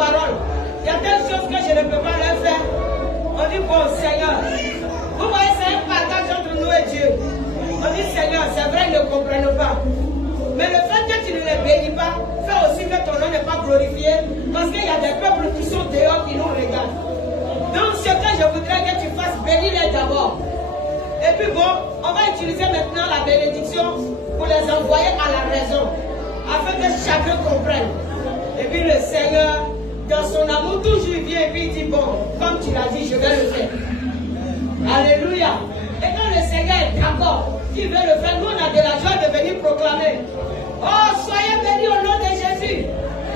parole. Il y a telles choses que je ne peux pas leur faire. On dit, bon Seigneur, vous voyez, c'est un partage entre nous et Dieu. On dit, Seigneur, c'est vrai, ils ne comprennent pas. Mais le fait que tu ne les bénis pas, fait aussi que ton nom n'est pas glorifié. Parce qu'il y a des peuples qui sont dehors qui nous regardent. Donc, ce que je voudrais que tu fasses, bénis-les d'abord. Et puis bon, on va utiliser maintenant la bénédiction pour les envoyer à la raison. Afin que chacun comprenne. Et puis le Seigneur, dans son amour, toujours il vient et puis il dit, bon, comme tu l'as dit, je vais le faire. Alléluia. Et quand le Seigneur est d'accord, il veut le faire, nous on a de la joie de venir proclamer. Oh, soyez bénis au nom de Jésus.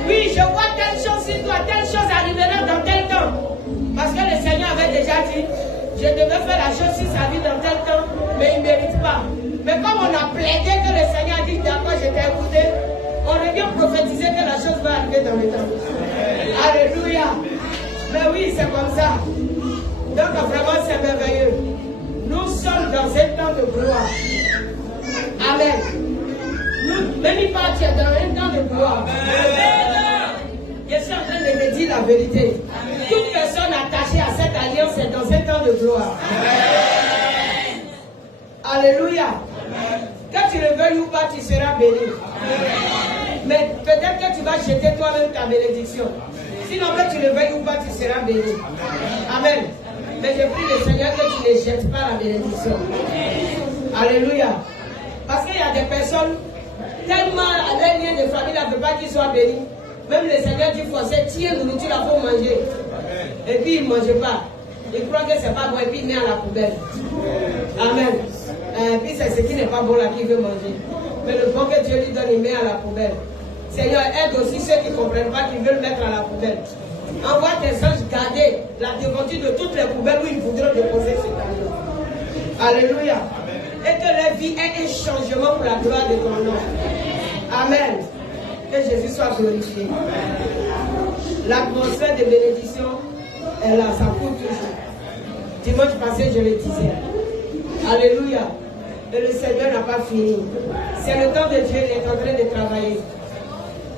Oui, je vois telle chose sur toi, telle chose arrivera dans tel temps. Parce que le Seigneur avait déjà dit, je devais faire la chose sur sa vie dans tel temps, mais il ne mérite pas. Mais comme on a plaidé que le Seigneur a dit, d'accord, je t'ai écouté, on revient prophétiser que la chose va arriver dans le temps. Alléluia. Mais oui, c'est comme ça. Donc vraiment, c'est merveilleux. Nous sommes dans un temps de gloire. Amen. Nous, même pas, tu es dans un temps de gloire. Amen. Je suis en train de me dire la vérité. Amen. Toute personne attachée à cette alliance est dans un temps de gloire. Amen. Alléluia. Amen. Que tu le veuilles ou pas, tu seras béni. Amen. Mais peut-être que tu vas jeter toi-même ta bénédiction. Sinon, que tu le veuilles ou pas, tu seras béni. Amen. Mais je prie le Seigneur que tu ne jettes pas la bénédiction. Alléluia. Parce qu'il y a des personnes tellement à leur lien de famille ne veut pas qu'ils soient bénis. Même le Seigneur dit forcer, tiens, nourriture, il faut manger. Et puis il ne mange pas. Il croit que c'est pas bon et puis il met à la poubelle. Amen. Et puis c'est ce qui n'est pas bon là qu'il veut manger. Mais le bon que Dieu lui donne, il met à la poubelle. Seigneur, aide aussi ceux qui ne comprennent pas qu'ils veulent mettre à la poubelle. Envoie tes anges garder la devanture de toutes les poubelles où ils voudront déposer cet agneau. Alléluia. Et que leur vie ait un changement pour la gloire de ton nom. Amen. Que Jésus soit glorifié. L'atmosphère de bénédiction est là, ça court toujours. Dimanche passé, je le disais. Alléluia. Et le Seigneur n'a pas fini. C'est le temps de Dieu, il est en train de travailler.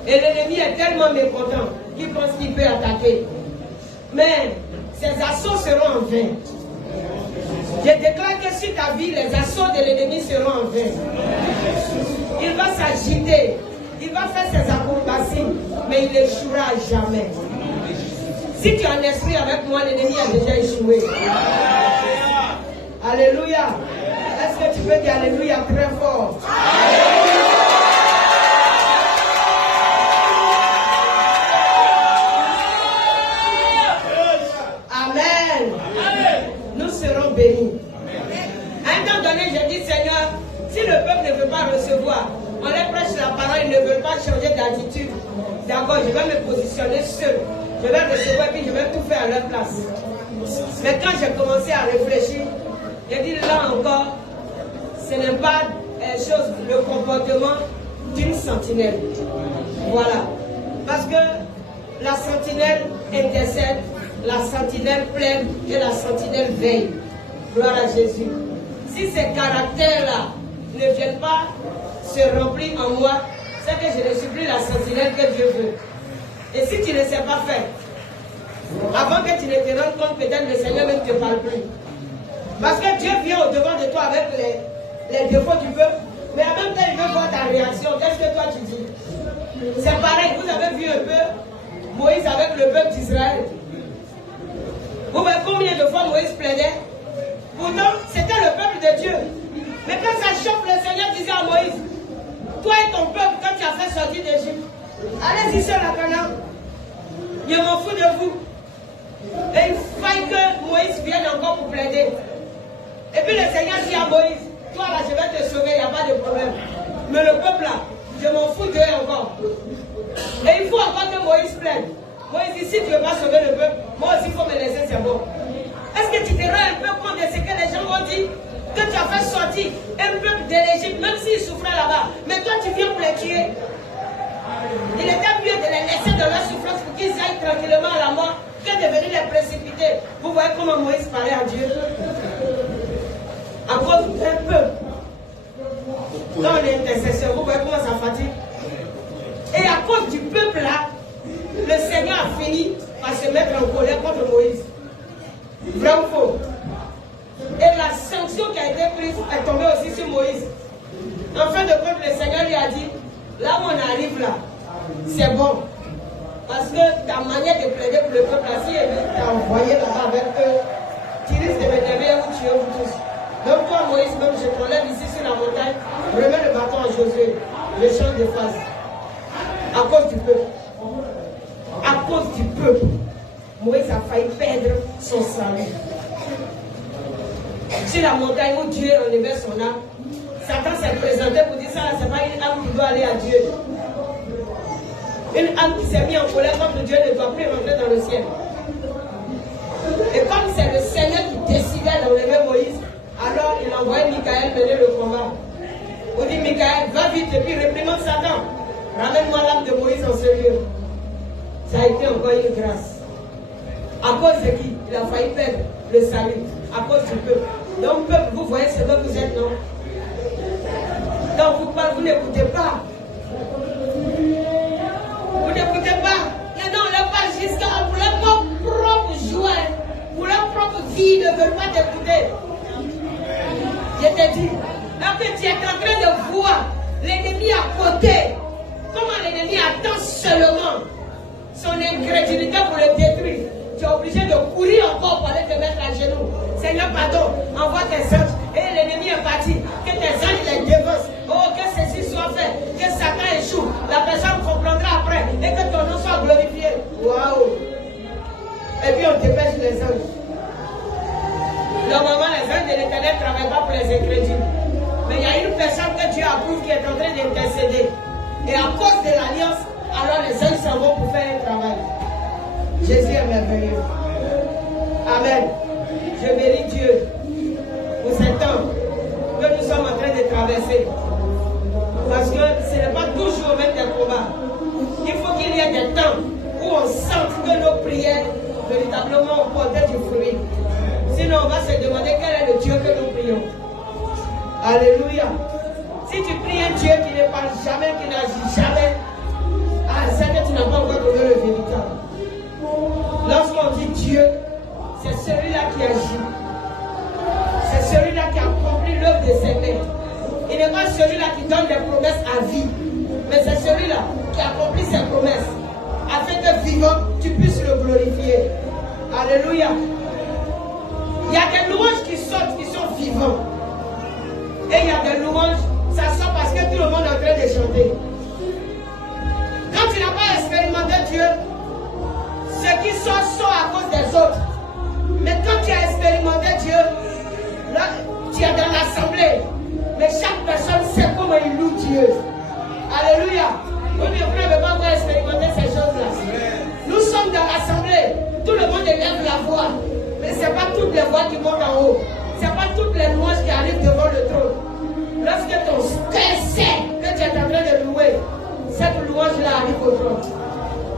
Et l'ennemi est tellement mécontent qu'il pense qu'il peut attaquer. Mais ses assauts seront en vain. Je déclare que sur ta vie, les assauts de l'ennemi seront en vain. Il va s'agiter. Il va faire ses acrobaties, mais il n'échouera jamais. Si tu es en esprit avec moi, l'ennemi a déjà échoué. Alléluia. Est-ce que tu peux dire Alléluia très fort? Amen. Nous serons bénis. À un temps donné, j'ai dit, Seigneur, si le peuple ne veut pas recevoir, on les prêche la parole, ils ne veulent pas changer d'attitude. D'accord, je vais me positionner seul. Je vais recevoir et puis je vais tout faire à leur place. Mais quand j'ai commencé à réfléchir, j'ai dit là encore, ce n'est pas le comportement d'une sentinelle. Voilà. Parce que la sentinelle intercède, la sentinelle plaide et la sentinelle veille. Gloire à Jésus. Si ces caractères-là ne viennent pas se remplir en moi, c'est que je ne suis plus la sentinelle que Dieu veut. Et si tu ne sais pas faire, avant que tu ne te rendes compte, peut-être le Seigneur ne te parle plus. Parce que Dieu vient au-devant de toi avec les défauts du peuple, mais en même temps, il veut voir ta réaction. Qu'est-ce que toi tu dis? C'est pareil, vous avez vu un peu Moïse avec le peuple d'Israël. Vous voyez combien de fois Moïse plaidait? Pourtant, c'était le peuple de Dieu. Mais quand ça chauffe, le Seigneur disait à Moïse, toi et ton peuple, quand tu as fait sortir d'Égypte, allez-y seul à Canaan. Je m'en fous de vous. Et il faille que Moïse vienne encore pour plaider. Et puis le Seigneur dit à Moïse, toi là, je vais te sauver, il n'y a pas de problème. Mais le peuple là, je m'en fous d'eux encore. Et il faut encore que Moïse plaide. Moïse dit, si tu ne veux pas sauver le peuple, moi aussi il faut me laisser, c'est bon. Est-ce que tu te rends un peu compte de ce que les gens vont dire? Que tu as fait sortir un peuple de l'Égypte, même s'ils souffraient là-bas. Mais toi tu viens pour les tuer. Il était mieux de les laisser dans leur souffrance pour qu'ils aillent tranquillement à la mort que de venir les précipiter. Vous voyez comment Moïse parlait à Dieu? À cause d'un peuple. Dans l'intercession, vous voyez comment ça fatigue? Et à cause du peuple là, le Seigneur a fini Là où on arrive là, c'est bon. Parce que ta manière de plaider pour le peuple, si elle t'a envoyé là-bas avec eux, tu risques de m'énerver et vous tuer vous tous. Donc toi, Moïse, même je t'enlève ici sur la montagne, remets le bâton à Josué, je change de face. À cause du peuple. À cause du peuple. Moïse a failli perdre son salut. Sur la montagne où Dieu enlevait son âme, Satan s'est présenté pour dire ça, c'est pas une âme qui doit aller à Dieu. Une âme qui s'est mise en colère comme Dieu ne doit plus rentrer dans le ciel. Et comme c'est le Seigneur qui décidait d'enlever Moïse, alors il envoyait Michael mener le combat. On dit Michael, va vite et puis réprimande Satan. Ramène-moi l'âme de Moïse en ce lieu. Ça a été encore une grâce. À cause de qui? Il a failli perdre le salut. À cause du peuple. Donc peuple, vous voyez ce que vous êtes, non? Donc vous parlez, vous n'écoutez pas. Vous n'écoutez pas. Il y en a, on leur parle jusqu'à pour leur propre joie, pour leur propre vie, ne veulent pas t'écouter. Je te dis, alors que tu es en train de voir l'ennemi à côté, comment l'ennemi attend seulement son incrédulité pour le détruire. Tu es obligé de courir encore pour aller te mettre à genoux. Seigneur, pardon, envoie tes anges. Et l'ennemi est parti. Que tes anges les dévancent. Oh, que ceci soit fait. Que Satan échoue. La personne comprendra après. Et que ton nom soit glorifié. Waouh. Et puis on dépêche les anges. Normalement, les anges de l'Éternel ne travaillent pas pour les incrédules. Mais il y a une personne que Dieu approuve qui est en train d'intercéder. Et à cause de l'alliance, alors les anges s'en vont pour faire un travail. Jésus est merveilleux. Amen. Je bénis Dieu pour ce temps que nous sommes en train de traverser. Parce que ce n'est pas toujours même des combats. Il faut qu'il y ait des temps où on sente que nos prières véritablement ont porté du fruit. Sinon, on va se demander quel est le Dieu que nous prions. Alléluia. Si tu pries un Dieu qui ne parle jamais, qui n'agit jamais, c'est que tu n'as pas encore trouvé le véritable. Lorsqu'on dit Dieu, c'est celui-là qui agit. C'est celui-là qui accomplit l'œuvre de ses mains. Il n'est pas celui-là qui donne des promesses à vie, mais c'est celui-là qui accomplit ses promesses, afin que vivant, tu puisses le glorifier. Alléluia. Il y a des louanges qui sortent, qui sont vivants. Et il y a des louanges, ça sort parce que tout le monde est en train de chanter. Quand tu n'as pas expérimenté Dieu, ce qui sort à cause des autres. Mais quand tu as expérimenté Dieu, là, tu es dans l'assemblée. Mais chaque personne sait comment il loue Dieu. Alléluia. Vous ne pouvez pas encore expérimenter ces choses-là. Nous sommes dans l'assemblée. Tout le monde élève la voix. Mais ce n'est pas toutes les voix qui montent en haut. Ce n'est pas toutes les louanges qui arrivent devant le trône. Lorsque ton cœur sait que tu es en train de louer, cette louange-là arrive au trône.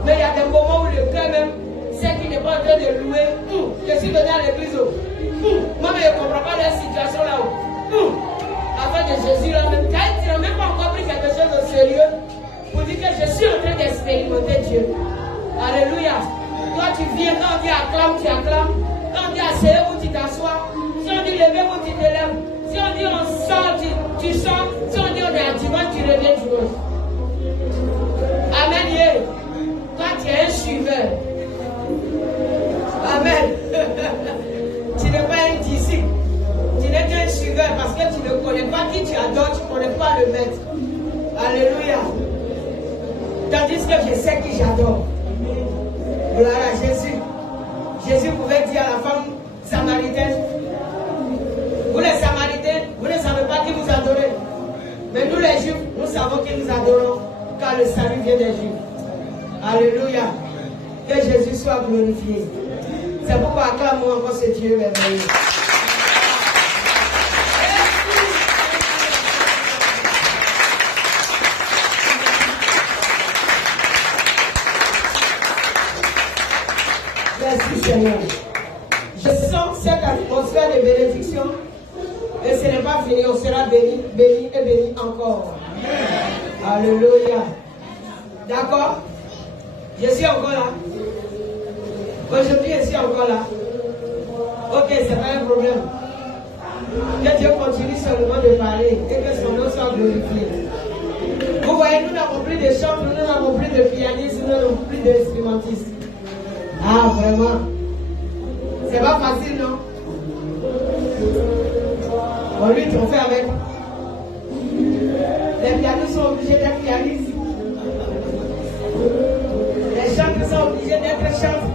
Mais il y a des moments où le cœur même sait qu'il n'est pas en train de louer. Je suis venu à l'église. Moi, je ne comprends pas la situation là-haut. Avant de Jésus là-même, tu n'as même pas encore pris quelque chose de sérieux pour dire que je suis en train d'expérimenter Dieu. Alléluia. Toi, tu viens, quand on dit acclame, tu acclames. Quand on dit asseyez-vous, tu t'assois. Si on dit levez-vous, tu te lèves. Si on dit on sort, tu sors. Si on dit on est à dimanche, tu reviens dimanche. Amen. Yeah. Toi, tu es un suiveur. Amen. Tu n'es pas un disciple. Tu n'es qu'un suiveur parce que tu ne connais pas qui tu adores, tu ne connais pas le maître. Alléluia. Tandis que je sais qui j'adore. Gloire à Jésus. Jésus pouvait dire à la femme samaritaine, vous les Samaritains, vous ne savez pas qui vous adorez. Mais nous les Juifs, nous savons qui nous adorons car le salut vient des Juifs. Alléluia. Que Jésus soit glorifié. C'est pourquoi acclamons encore ce Dieu merveilleux. Merci Seigneur. Je sens cette atmosphère de bénédiction. Et ce n'est pas fini, on sera béni, béni et béni encore. Amen. Alléluia. D'accord? Je suis encore là. Aujourd'hui, je suis encore là. Ok, c'est pas un problème. Que Dieu continue seulement de parler et que son nom soit glorifié. Vous voyez, nous n'avons plus de chantres, nous n'avons plus de pianistes, nous n'avons plus d'instrumentistes. Ah, vraiment. C'est pas facile, non? On lui on fait avec. Les pianistes sont obligés d'être pianistes. Les chantres sont obligés d'être chantres.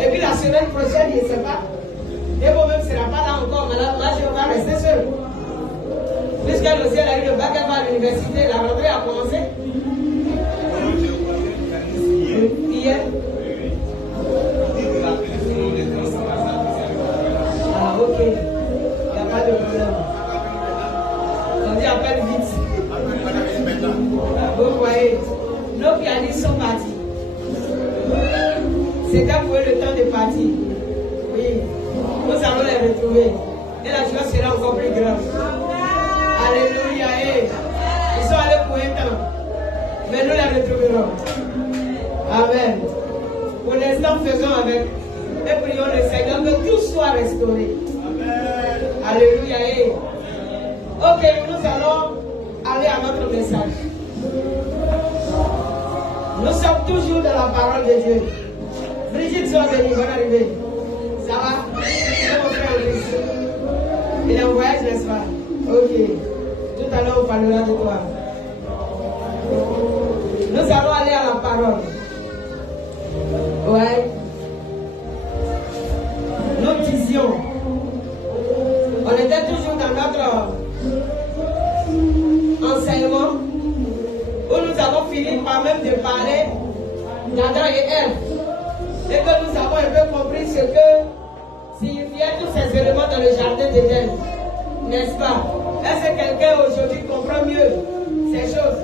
Et puis la semaine prochaine, je ne sais pas. Et vous-même ne sera pas là encore, mais là, je vais rester seul. Puisqu'elle aussi, elle a eu le bac, elle va à l'université, la rentrée a commencé. Hier. Ah, ok. Il n'y a pas de problème. On dit appelle vite. Vous voyez, nos pianistes sont partis. C'est quand vous avez le temps de partir. Oui. Nous allons les retrouver. Et la joie sera encore plus grande. Alléluia. Ils sont allés pour un temps. Mais nous les retrouverons. Amen. Pour l'instant, faisons avec. Et prions le Seigneur que tout soit restauré. Amen. Alléluia. Ok, nous allons aller à notre message. Nous sommes toujours dans la parole de Dieu. Brigitte, sois bénie, bonne arrivée. Ça va? C'est mon frère Brice. Il est en voyage, n'est-ce pas? Ok. Tout à l'heure, on parlera de toi. Nous allons aller à la parole. Ouais. Nous disions. On était toujours dans notre enseignement où nous avons fini par même de parler d'Adam et Ève. Et que nous avons un peu compris ce que signifiaient tous ces éléments dans le jardin d'Éden. N'est-ce pas? Est-ce que quelqu'un aujourd'hui comprend mieux ces choses?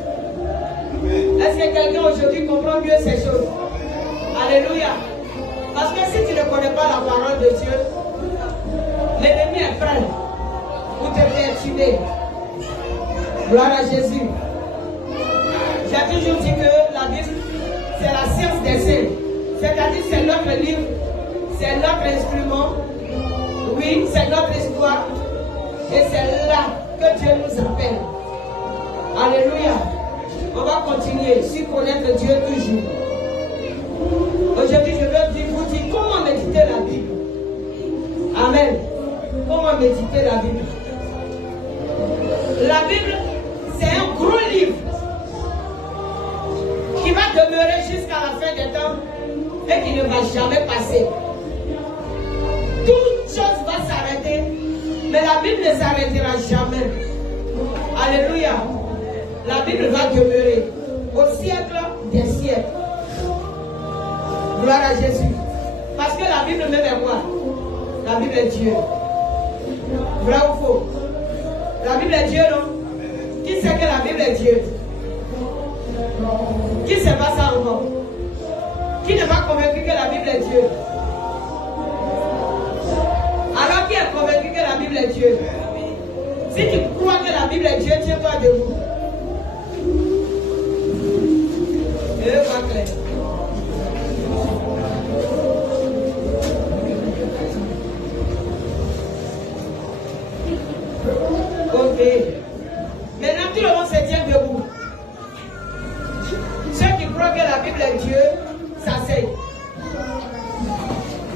Est-ce que quelqu'un aujourd'hui comprend mieux ces choses? Alléluia. Parce que si tu ne connais pas la parole de Dieu, l'ennemi est prêt pour te perturber. Gloire à Jésus. J'ai toujours dit que la Bible, c'est la science des saints. C'est-à-dire c'est notre livre, c'est notre instrument, oui, c'est notre histoire, et c'est là que Dieu nous appelle. Alléluia. On va continuer, sur connaître Dieu toujours. Aujourd'hui, je veux vous dire comment méditer la Bible. Amen. Comment méditer la Bible. La Bible, c'est un gros livre qui va demeurer jusqu'à la fin des temps et qui ne va jamais passer. Toute chose va s'arrêter, mais la Bible ne s'arrêtera jamais. Alléluia. La Bible va demeurer au siècle des siècles. Gloire à Jésus. Parce que la Bible même est quoi? La Bible est Dieu. Vrai ou faux? La Bible est Dieu, non? Qui sait que la Bible est Dieu? Qui ne sait pas ça encore? Qui n'est pas convaincu que la Bible est Dieu? Alors qui est convaincu que la Bible est Dieu? Si tu crois que la Bible est Dieu, tiens-toi debout. Et pas clair. Ok. Maintenant, tout le monde se tient debout. Ceux qui croient que la Bible est Dieu, s'asseyent.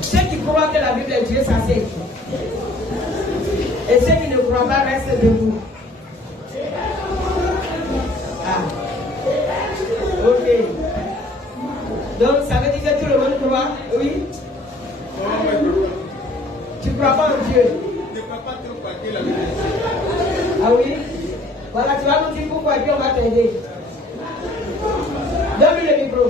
Ceux qui croient que la Bible est Dieu, s'asseyent. Et ceux qui ne croient pas restent debout. Ah. Ok. Donc, ça veut dire que tout le monde croit? Oui? Tu ne crois pas en Dieu? Je ne crois pas trop quoi que la Bible est Dieu. Ah oui? Voilà, tu vas nous dire pourquoi et puis on va t'aider. Donne-lui le micro.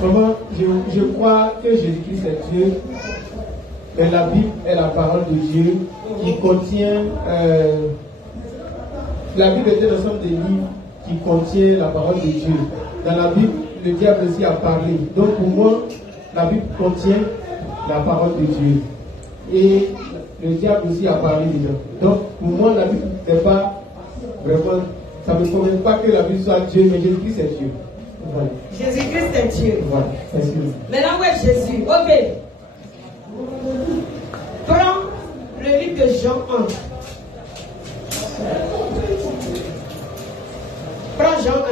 Vraiment, je crois que Jésus-Christ est Dieu. Et la Bible est la parole de Dieu qui contient. La Bible est un ensemble de livres qui contient la parole de Dieu. Dans la Bible, le diable aussi a parlé. Donc pour moi, la Bible contient la parole de Dieu. Et le diable aussi a parlé dedans. Donc pour moi, la Bible n'est pas vraiment. Ça ne me convainc pas que la Bible soit Dieu, mais Jésus-Christ est Dieu. Voilà. Jésus-Christ est Dieu. Voilà. Maintenant, où est Jésus? Ok. Prends le livre de Jean 1. Prends Jean 1.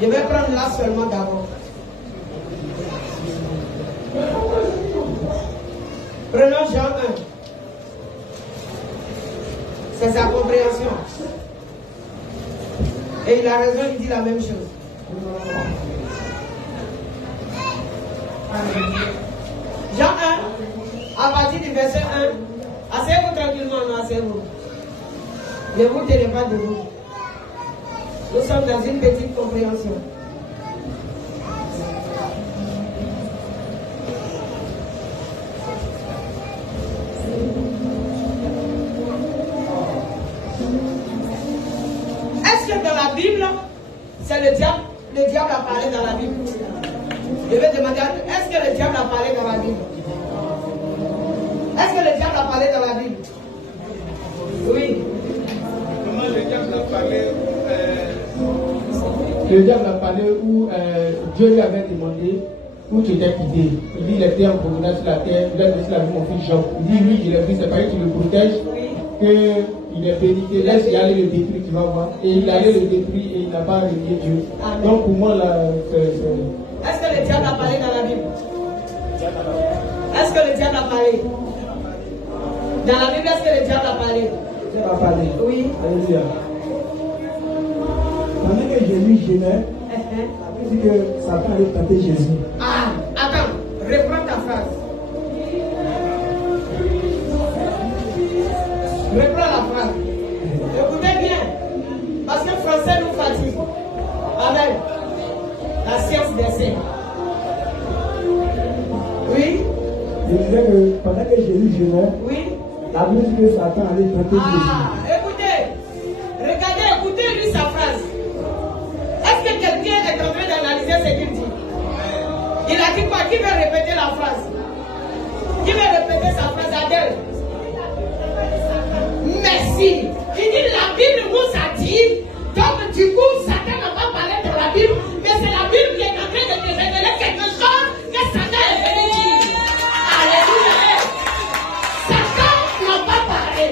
Je vais prendre là seulement d'abord. Prenons Jean 1. C'est sa compréhension. Et il a raison, il dit la même chose. Jean 1, à partir du verset 1, asseyez-vous tranquillement, non, asseyez-vous. Ne vous tenez pas debout. Nous sommes dans une petite compréhension. Est-ce que dans la Bible, c'est le diable a parlé dans la Bible? Je vais demander, est-ce que le diable a parlé dans la Bible? Est-ce que le diable a parlé dans la Bible? Oui. Comment le diable a parlé? Le diable a parlé où Dieu lui avait demandé où tu étais quitté. Il dit, il était en promenade sur la terre, il a dit, la vu mon fils Job. Il dit, oui, je l'ai vu, c'est pas lui qui le protège, qu'il est béni, laisse y aller le détruire, tu vas voir. Et il allait le détruire et il n'a pas renié Dieu. Amen. Donc pour moi, là, est-ce que le diable a parlé dans la Bible? Est-ce que le diable a parlé? Dans la Bible, est-ce que le diable a parlé? Le diable a parlé. Oui. Alléluia. Pendant que Jésus gênait, il dit que Satan allait tenter Jésus. Ah, attends, reprends ta phrase. Reprends la phrase. Écoutez bien, parce que le français nous fatigue. Amen. La science des signes. Oui. Je disais que pendant que Jésus gênait, oui. La Bible dit que Satan allait tenter Jésus. Écoutez, regardez, écoutez-lui sa phrase. Est-ce que quelqu'un est en train d'analyser ce qu'il dit? Il a dit quoi? Qui veut répéter la phrase? Qui veut répéter sa phrase? Adèle? Merci. Il dit la Bible nous a dit, donc du coup, Satan n'a pas parlé dans la Bible, mais c'est la Bible qui est en train de te révéler quelque chose que Satan est venu dire. Alléluia. Satan n'a pas parlé.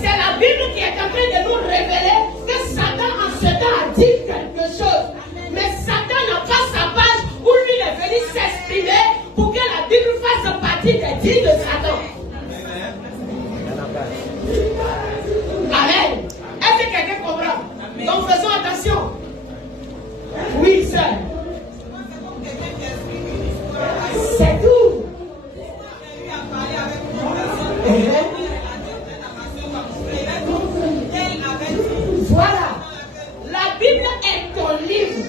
C'est la Bible qui est en train de nous révéler que Satan en ce temps a dit quelque chose. Mais Satan n'a pas sa page où lui est venu s'exprimer pour que la Bible fasse partie des dits de Satan. Amen. Est-ce que quelqu'un comprend? Donc faisons attention. Oui, sœur. C'est tout. Voilà. La Bible est ton livre.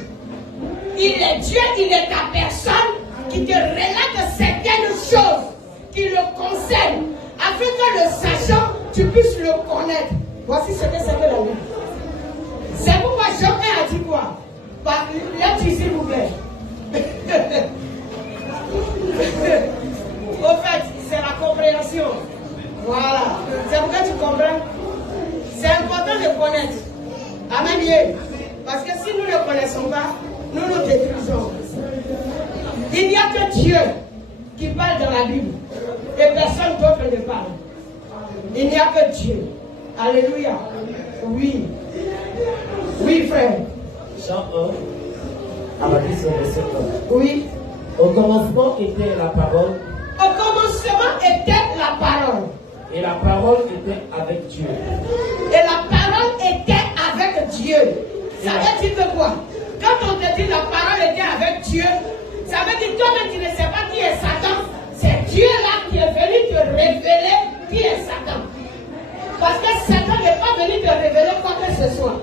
Il est Dieu, il est ta personne qui te relate certaines choses qui le concernent, afin que le sachant, tu puisses le connaître. Voici ce que c'est que la Bible. C'est pourquoi Jean 1 a dit quoi? Là-dessus, s'il vous plaît. Au fait, c'est la compréhension. Voilà. C'est pourquoi tu comprends. C'est important de connaître. Amen. Parce que si nous ne connaissons pas, nous nous détruisons. Il n'y a que Dieu qui parle dans la Bible. Et personne d'autre ne parle. Il n'y a que Dieu. Alléluia. Oui. Oui, frère. Jean 1, à partir du verset 1. Oui. Au commencement était la parole. Au commencement était la parole. Et la parole était avec Dieu. Et la parole était avec Dieu. Ça veut dire que quoi? Quand on te dit la parole était avec Dieu, ça veut dire que toi-même tu ne sais pas qui est Satan. C'est Dieu là qui est venu te révéler qui est Satan. Parce que Satan n'est pas venu te révéler quoi que ce soit.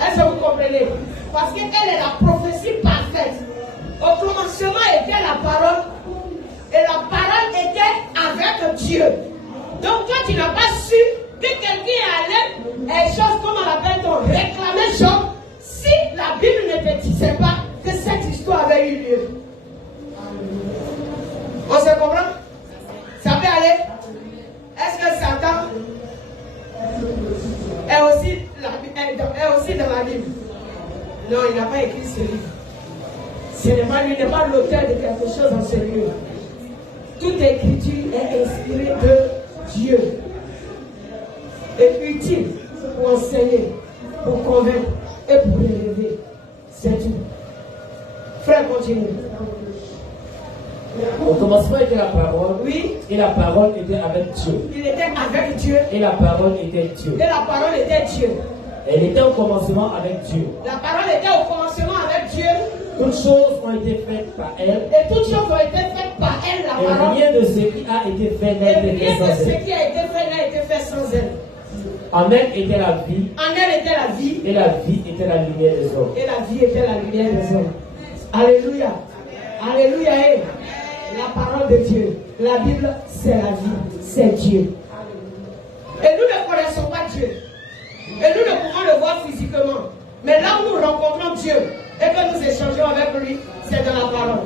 Est-ce que vous comprenez? Parce qu'elle est la prophétie parfaite. Au commencement était la parole. Et la parole était avec Dieu. Donc toi tu n'as pas su que quelqu'un est allé, et chose comme on appelle réclamer Job, si la Bible ne te disait pas que cette histoire avait eu lieu. On se comprend? Ça peut aller? Est-ce que Satan est aussi dans la Bible? Non, il n'a pas écrit ce livre. Ce n'est pas lui, il n'est pas l'auteur de quelque chose en ce lieu. Toute écriture est inspirée de Dieu. Et utile pour enseigner, pour convaincre et pour élever. C'est tout. Frère, continue. Au commencement était la parole. Oui. Et la parole était avec Dieu. Il était avec Dieu. Et la parole était Dieu. Et la parole était Dieu. Elle était au commencement avec Dieu. La parole était au commencement avec Dieu. Toutes choses ont été faites par elle. Et toutes choses ont été faites par elle, la parole. Et rien de ce qui a été fait n'a été fait sans Rien de ce elle. qui a été fait n'a été fait sans elle. En elle était la vie. En elle était la vie. Et la vie était la lumière des hommes. Et la vie était la lumière des hommes. Alléluia. Alléluia. Hey. La parole de Dieu. La Bible, c'est la vie. C'est Dieu. Et nous ne connaissons pas Dieu. Et nous ne pouvons le voir physiquement. Mais là où nous rencontrons Dieu et que nous échangeons avec lui, c'est dans la parole.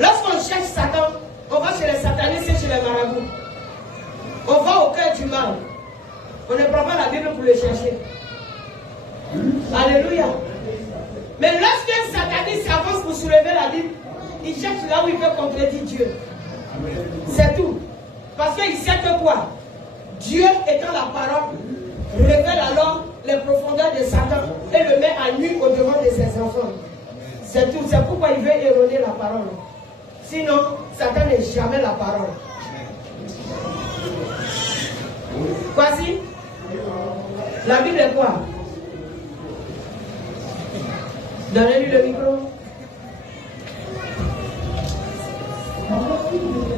Lorsqu'on cherche Satan, on va chez les satanistes et chez les marabouts. On va au cœur du mal. On ne prend pas la Bible pour le chercher. Alléluia. Mais lorsqu'un sataniste avance pour soulever la Bible, il cherche là où il peut contredire Dieu. C'est tout. Parce qu'il sait que quoi? Dieu étant la parole, révèle alors les profondeurs de Satan et le met à nu au devant de ses enfants. C'est tout. C'est pourquoi il veut erroner la parole. Sinon, Satan n'est jamais la parole. Voici. La Bible est quoi? Donnez-lui le micro.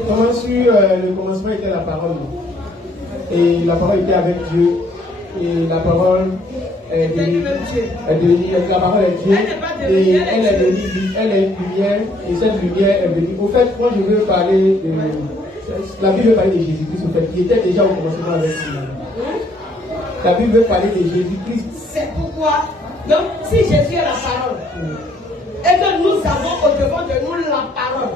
Comment sur le commencement était la parole. Et la parole était avec Dieu. Et la parole est devenue. La parole est Dieu. Et elle est une lumière. Et cette lumière est venue. Au fait, moi je veux parler de. La Bible veut parler de Jésus-Christ. Au fait, il était déjà au commencement avec lui. La Bible veut parler de Jésus-Christ. C'est pourquoi. Donc, si Jésus est la parole, et que nous avons au devant de nous la parole,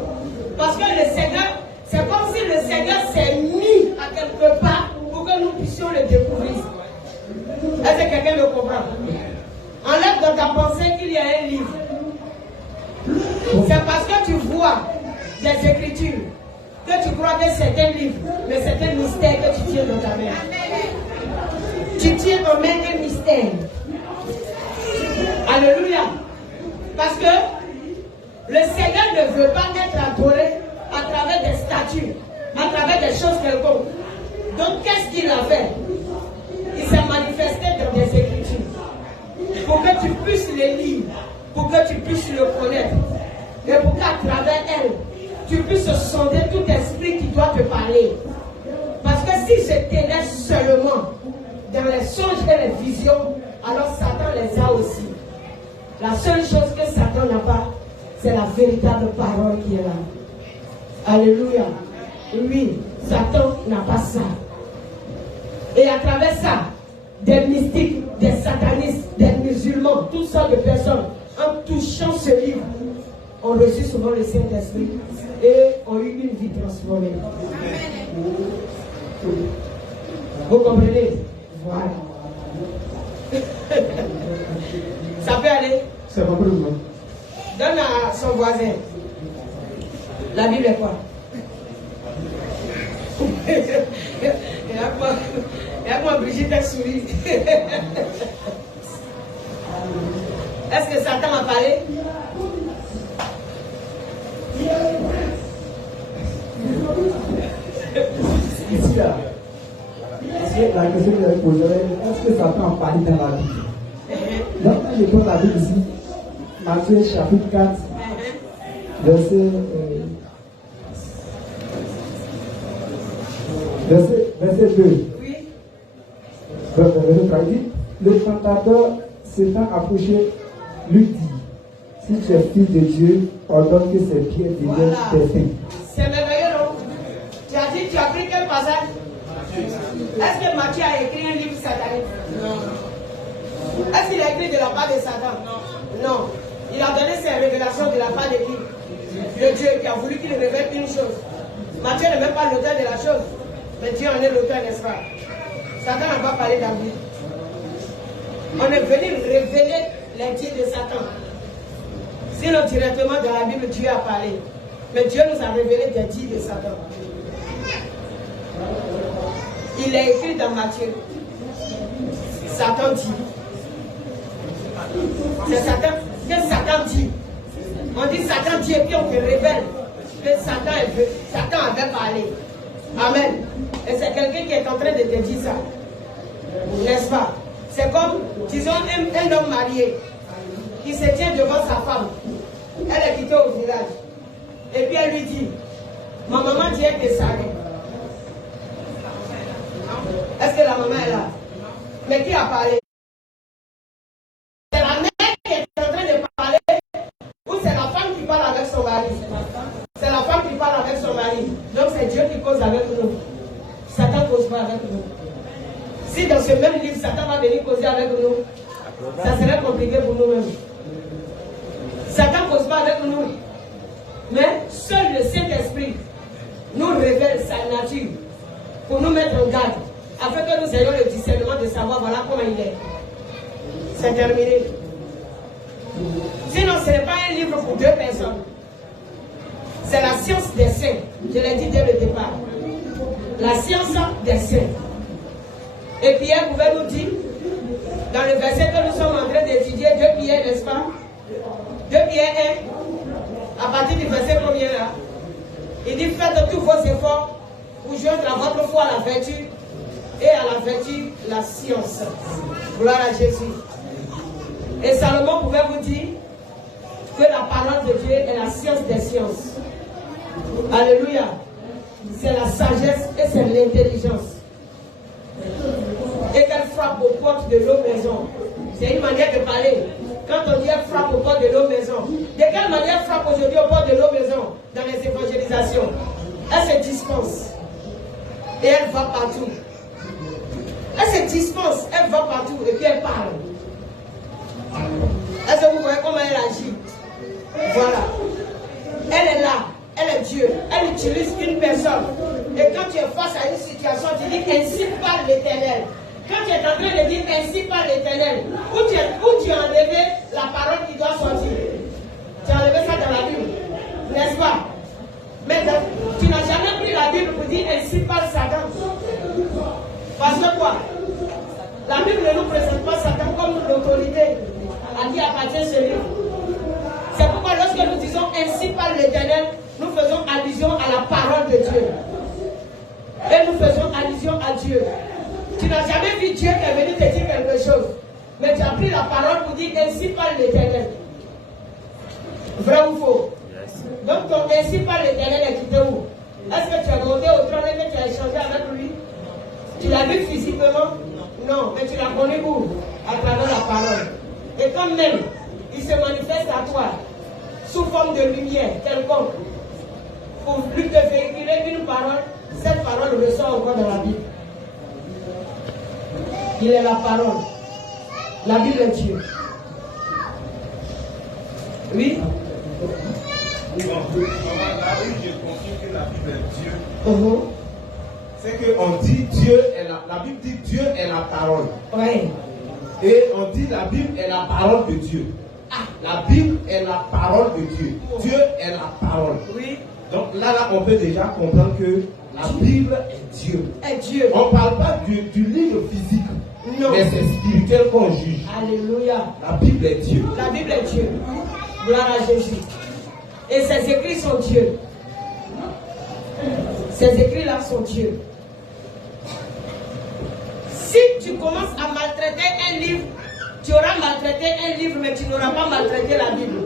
parce que le Seigneur, c'est comme si le Seigneur s'est mis à quelque part pour que nous puissions le découvrir. Est-ce que quelqu'un le comprend? Enlève dans ta pensée qu'il y a un livre. C'est parce que tu vois des écritures que tu crois que c'est un livre, mais c'est un mystère que tu tiens dans ta main. Tu tiens en main un mystère. Alléluia. Parce que le Seigneur ne veut pas être adoré à travers des statues, à travers des choses quelconques. Donc qu'est-ce qu'il a fait? Il s'est manifesté dans des écritures. Pour que tu puisses les lire, pour que tu puisses le connaître. Et pour qu'à travers elles, tu puisses sonder tout esprit qui doit te parler. Parce que si je t'aidais seulement dans les songes et les visions, alors Satan les a aussi. La seule chose que Satan n'a pas, c'est la véritable parole qui est là. Alléluia. Oui, Satan n'a pas ça. Et à travers ça, des mystiques, des satanistes, des musulmans, toutes sortes de personnes, en touchant ce livre, ont reçu souvent le Saint-Esprit et ont eu une vie transformée. Vous comprenez? Voilà. Ça peut aller? C'est pas pour moi. Donne à son voisin. La Bible est quoi? Et à quoi Brigitte a souri. Est-ce que Satan a parlé? Ici, là, la question que j'avais posée, est-ce que Satan a parlé dans la Bible? Donc, quand je prends la Bible ici, Matthieu chapitre 4, verset 2. Oui. Verset 3 dit, le tentateur s'étant approché, lui dit, si tu es fils de Dieu, ordonne que ces pierres deviennent des pains. C'est merveilleux, non? Tu as dit, tu as pris quel passage? Est-ce que Matthieu a écrit un livre satanique? Non. Est-ce qu'il a écrit de la part de Satan? Non. Non. Il a donné ses révélations de la part de qui? De Dieu qui a voulu qu'il révèle une chose. Matthieu n'est même pas l'auteur de la chose. Mais Dieu en est l'auteur, n'est-ce pas? Satan n'a pas parlé d'Abraham. On est venu révéler les dieux de Satan. Sinon, directement dans la Bible, Dieu a parlé. Mais Dieu nous a révélé des dieux de Satan. Il est écrit dans Matthieu. Satan dit. C'est Satan. Qu'est-ce que Satan dit? On dit Satan dit et puis on te révèle que Satan avait parlé. Amen. Et c'est quelqu'un qui est en train de te dire ça. N'est-ce pas? C'est comme, disons, un homme marié qui se tient devant sa femme. Elle est quittée au village. Et puis elle lui dit, ma maman dit que ça allait. Est-ce que la maman est là? Mais qui a parlé? C'est la mère qui est en train de parler ou c'est la femme qui parle avec son mari? C'est la femme qui parle avec son mari. Donc c'est Dieu qui cause avec nous. Satan ne cause pas avec nous. Si dans ce même livre, Satan va venir causer avec nous, ça serait compliqué pour nous-mêmes. Satan ne cause pas avec nous. Mais seul le Saint-Esprit nous révèle sa nature pour nous mettre en garde, afin que nous ayons le discernement de savoir voilà comment il est. C'est terminé. Sinon, ce n'est pas un livre pour deux personnes. C'est la science des saints. Je l'ai dit dès le départ. La science des saints. Et Pierre pouvait nous dire, dans le verset que nous sommes en train d'étudier, 2 Pierre, n'est-ce pas? 2 Pierre 1, à partir du verset 1er là, il dit, faites tous vos efforts pour joindre à votre foi la vertu, et à la vertu, la science. Gloire à Jésus. Et Salomon pouvait vous dire que la parole de Dieu est la science des sciences. Alléluia. C'est la sagesse et c'est l'intelligence. Et qu'elle frappe aux portes de nos maisons. C'est une manière de parler. Quand on dit elle frappe aux portes de nos maisons, de quelle manière elle frappe aujourd'hui aux portes de nos maisons dans les évangélisations? Elle se dispense. Et elle va partout. Elle se dispense, elle va partout et puis elle parle. Est-ce que vous voyez comment elle agit? Voilà. Elle est là. Elle est Dieu. Elle utilise une personne. Et quand tu es face à une situation, tu dis ainsi parle l'Éternel. Quand tu es en train de dire ainsi parle l'Éternel, où tu as enlevé la parole qui doit sortir. Tu as enlevé ça dans la Bible. N'est-ce pas? Mais tu n'as jamais pris la Bible pour dire ainsi parle Satan. Parce que quoi? La Bible ne nous présente pas Satan comme l'autorité à qui appartient ce livre. C'est pourquoi lorsque nous disons ainsi parle l'Éternel, nous faisons allusion à la parole de Dieu. Et nous faisons allusion à Dieu. Tu n'as jamais vu Dieu qui est venu te dire quelque chose. Mais tu as pris la parole pour dire ainsi parle l'Éternel. Vrai ou faux? Donc ton ainsi parle l'Éternel est quitté où? Est-ce que tu as monté au trône et que tu as échangé avec lui? Tu l'as vu physiquement? Non, mais tu l'as connu où? À travers la parole. Et quand même, il se manifeste à toi sous forme de lumière quelconque. Pour lui te véhiculer une parole, cette parole ressort encore dans la Bible. Il est la parole. La Bible est Dieu. Oui? Là où j'ai compris que la Bible est Dieu, c'est qu'on dit Dieu est la Bible dit Dieu est la parole. Oui. Et on dit la Bible est la parole de Dieu. La Bible est la parole de Dieu. Dieu est la parole. Oui. Donc là, on peut déjà comprendre que la Bible est Dieu. Est Dieu. On ne parle pas du livre physique. Non. Mais c'est spirituel qu'on juge. Alléluia. La Bible est Dieu. La Bible est Dieu. Gloire à Jésus. Et ces écrits sont Dieu. Ces écrits-là sont Dieu. Si tu commences à maltraiter un livre, tu auras maltraité un livre, mais tu n'auras pas maltraité la Bible.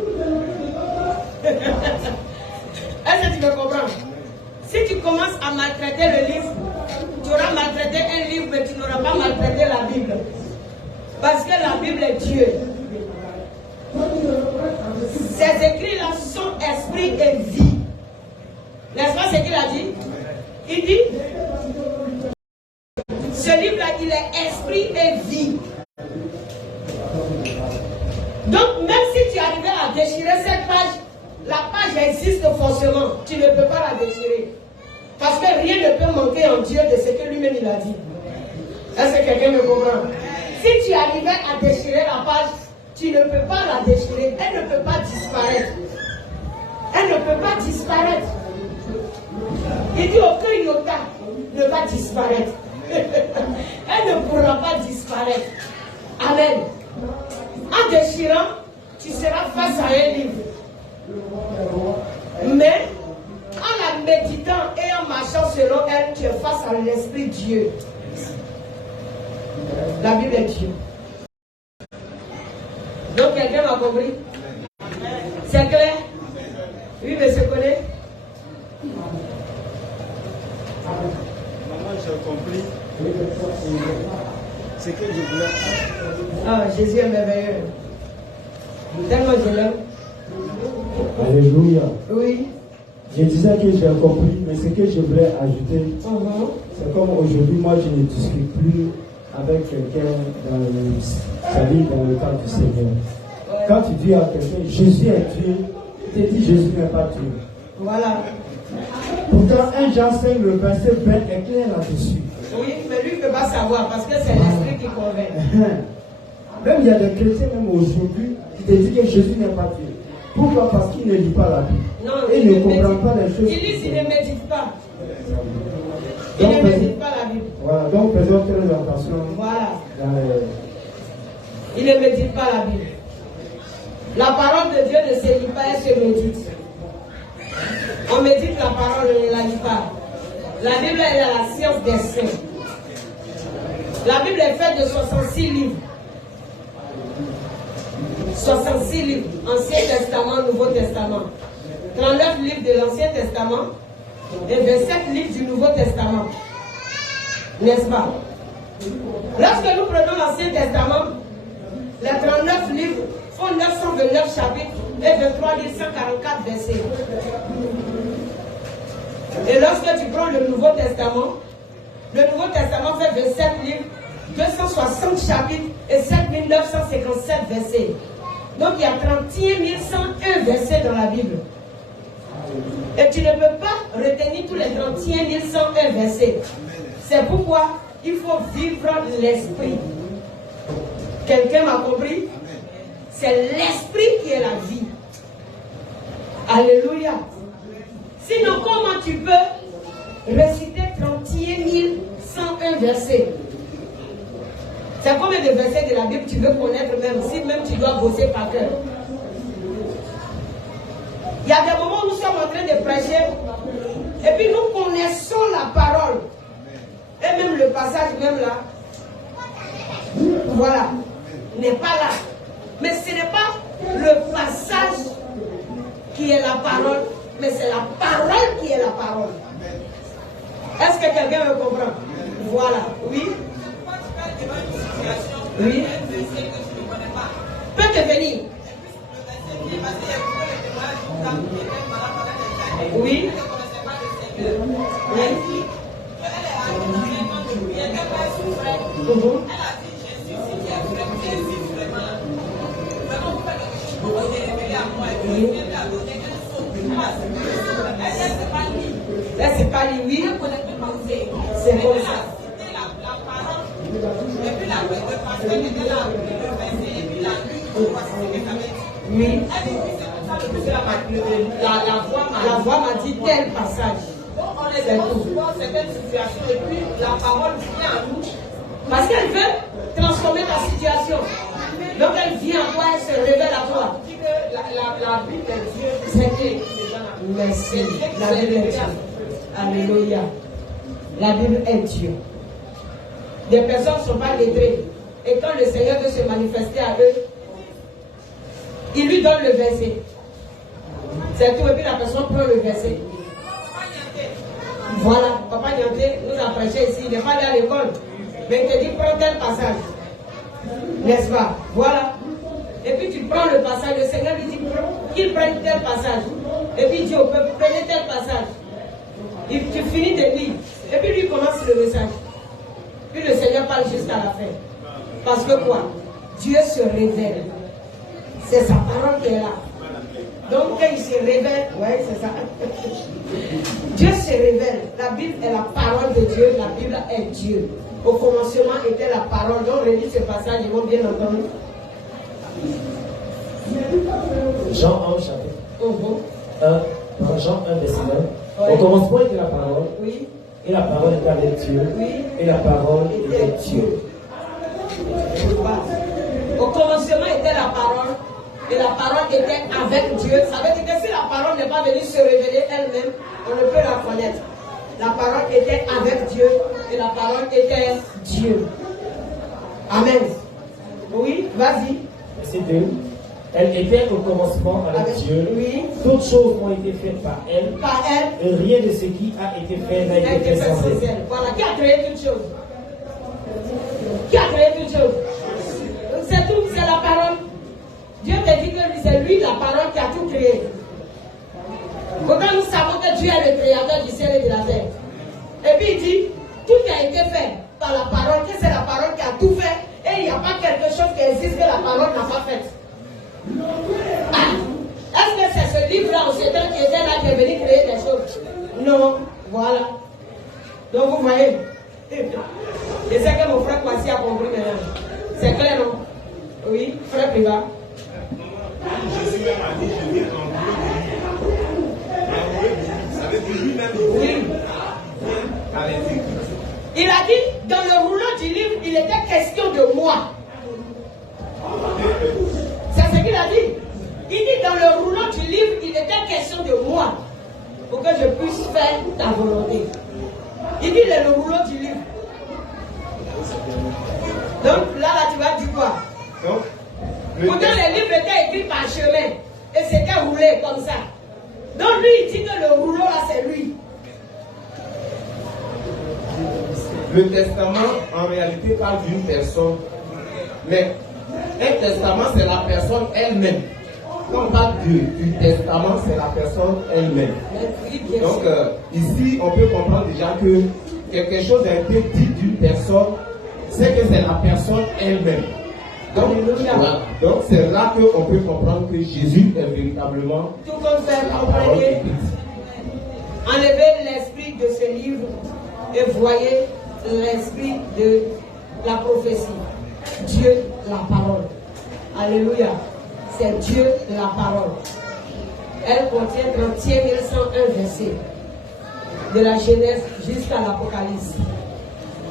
Est-ce que tu me comprends? Si tu commences à maltraiter le livre, tu auras maltraité un livre, mais tu n'auras pas maltraité la Bible. Parce que la Bible est Dieu. Ces écrits-là sont esprit et vie. N'est-ce pas ce qu'il a dit? Il dit, ce livre-là, il est esprit et vie. Donc, même si tu arrivais à déchirer cette page, la page existe forcément. Tu ne peux pas la déchirer. Parce que rien ne peut manquer en Dieu de ce que lui-même il a dit. Est-ce que quelqu'un me comprend? Si tu arrivais à déchirer la page, tu ne peux pas la déchirer. Elle ne peut pas disparaître. Elle ne peut pas disparaître. Il dit aucun iota ne va disparaître. Elle ne pourra pas disparaître. Amen. En déchirant, tu seras face à un livre. Mais en la méditant et en marchant selon elle, tu es face à l'Esprit Dieu. La Bible est Dieu. Donc quelqu'un m'a compris? C'est clair? Oui, mais c'est connaît? Maman, j'ai compris. C'est que je voulais. Ah, Jésus est merveilleux. Tellement je l'aime. Alléluia. Oui. Je disais que j'ai compris, mais ce que je voulais ajouter, c'est comme aujourd'hui, moi je ne discute plus avec quelqu'un dans sa vie dans le cadre du Seigneur. Quand tu dis à quelqu'un, Jésus est Dieu, tu te dis Jésus n'est pas Dieu. Voilà. Pourtant, 1 Jean 5, le verset 20 est clair là-dessus. Oui, mais lui ne peut pas savoir parce que c'est l'Esprit qui convainc. Même il y a des chrétiens, même aujourd'hui, qui te disent que Jésus n'est pas Dieu. Pourquoi? Parce qu'ils ne lisent pas la Bible. Non, et ils ne comprennent pas les choses. Ils lisent, ils ne méditent pas. Ils Donc, ne méditent pas la Bible. Voilà, donc faisons très attention. Voilà. Dans les... Ils ne méditent pas la Bible. La parole de Dieu ne se lit pas, elle se médite. On médite la parole, on ne la lit pas. La Bible est la science des saints. La Bible est faite de 66 livres. 66 livres, Ancien Testament, Nouveau Testament. 39 livres de l'Ancien Testament et 27 livres du Nouveau Testament. N'est-ce pas? Lorsque nous prenons l'Ancien Testament, les 39 livres font 929 chapitres et 23 144 versets. Et lorsque tu prends le Nouveau Testament fait 27 livres, 260 chapitres et 7957 versets. Donc il y a 31 101 versets dans la Bible. Et tu ne peux pas retenir tous les 31 101 versets. C'est pourquoi il faut vivre l'esprit. Quelqu'un m'a compris? C'est l'esprit qui est la vie. Alléluia. Sinon, comment tu peux réciter 31 101 versets? C'est combien de versets de la Bible tu veux connaître même si même tu dois bosser par cœur? Il y a des moments où nous sommes en train de prêcher et puis nous connaissons la parole. Et même le passage même là, voilà, n'est pas là. Mais ce n'est pas le passage qui est la parole, mais c'est la parole qui est la parole. Est-ce que quelqu'un me comprend? Voilà, oui. Oui. Peut devenir. Oui. Là, c'est pas lui, oui. C'est comme ça. Oui. La voix m'a dit tel passage. On est dans certaines situations et puis la parole vient à nous. Parce qu'elle veut transformer ta situation. Donc elle vient à toi, elle se révèle à toi. La Bible est Dieu. C'est merci. La Bible est Dieu. Alléluia. La Bible est Dieu. Des personnes ne sont pas lettrées. Et quand le Seigneur veut se manifester à eux, il lui donne le verset. C'est tout. Et puis la personne prend le verset. Voilà, Papa Nianté nous a prêché ici. Il n'est pas allé à l'école. Mais il te dit, prends tel passage. N'est-ce pas? Voilà. Et puis tu prends le passage. Le Seigneur lui dit qu'il prenne tel passage. Et puis il dit au peuple, prenez tel passage. Tu finis de lire. Et puis lui commence le message. Puis le Seigneur parle jusqu'à la fin. Parce que quoi? Dieu se révèle. C'est sa parole qui est là. Donc quand il se révèle, ouais, c'est ça. Dieu se révèle. La Bible est la parole de Dieu. La Bible est Dieu. Au commencement était la parole. Donc, relis ce passage, ils vont bien entendre. Jean 1, chapitre 1, Jean 1, verset 1. Ouais. Au commencement était la parole, Oui, et la parole était avec Dieu, oui. et la parole était Dieu. Au commencement était la parole, et la parole était avec Dieu. Ça veut dire que si la parole n'est pas venue se révéler elle-même, on ne peut la connaître. La parole était avec Dieu, et la parole était Dieu. Amen. Oui, vas-y. Verset 2. Elle était au commencement avec Dieu. Oui. Toutes choses ont été faites par elle. Par elle. Et rien de ce qui a été fait n'a Elle été était fait sans elle. elle. Voilà, qui a créé toutes choses? Qui a créé toutes choses? C'est tout, c'est la parole. Dieu te dit que c'est lui la parole qui a tout créé. Pourtant nous savons que Dieu est le créateur du ciel et de la terre. Et puis il dit, tout a été fait par la parole, que c'est la parole qui a tout fait. Et il n'y a pas quelque chose qui existe que la parole n'a pas fait. Ah, est-ce que c'est ce livre-là ou c'est un qui était là qui est venu créer des choses? Non, voilà. Donc vous voyez, je sais que mon frère Kwasi a compris maintenant. C'est clair, non? Oui, frère Priva. Jésus même a dit, je viens enrouler de livres. Ça veut dire lui-même, Oui. à les écrits. Il a dit, dans le rouleau du livre, il était question de moi. C'est ce qu'il a dit. Il dit, dans le rouleau du livre, il était question de moi. Pour que je puisse faire ta volonté. Il dit, le rouleau du livre. Donc là, tu vas dire quoi? Donc, Pourtant, les livres étaient écrits par chemin. Et c'était roulé comme ça. Donc lui, il dit que le rouleau là, c'est lui. le testament, en réalité, parle d'une personne. Mais un testament, c'est la personne elle-même. Quand on parle du testament, c'est la personne elle-même. Donc, ici, on peut comprendre déjà que quelque chose a été dit d'une personne, c'est que c'est la personne elle-même. Donc, voilà. Donc, c'est là qu'on peut comprendre que Jésus est véritablement tout comme faire la parole comprendre. écrite. Enlevez l'esprit de ce livre et voyez l'esprit de la prophétie. Dieu, la parole. Alléluia. C'est Dieu, la parole. Elle contient 31 101 versets. De la Genèse jusqu'à l'Apocalypse.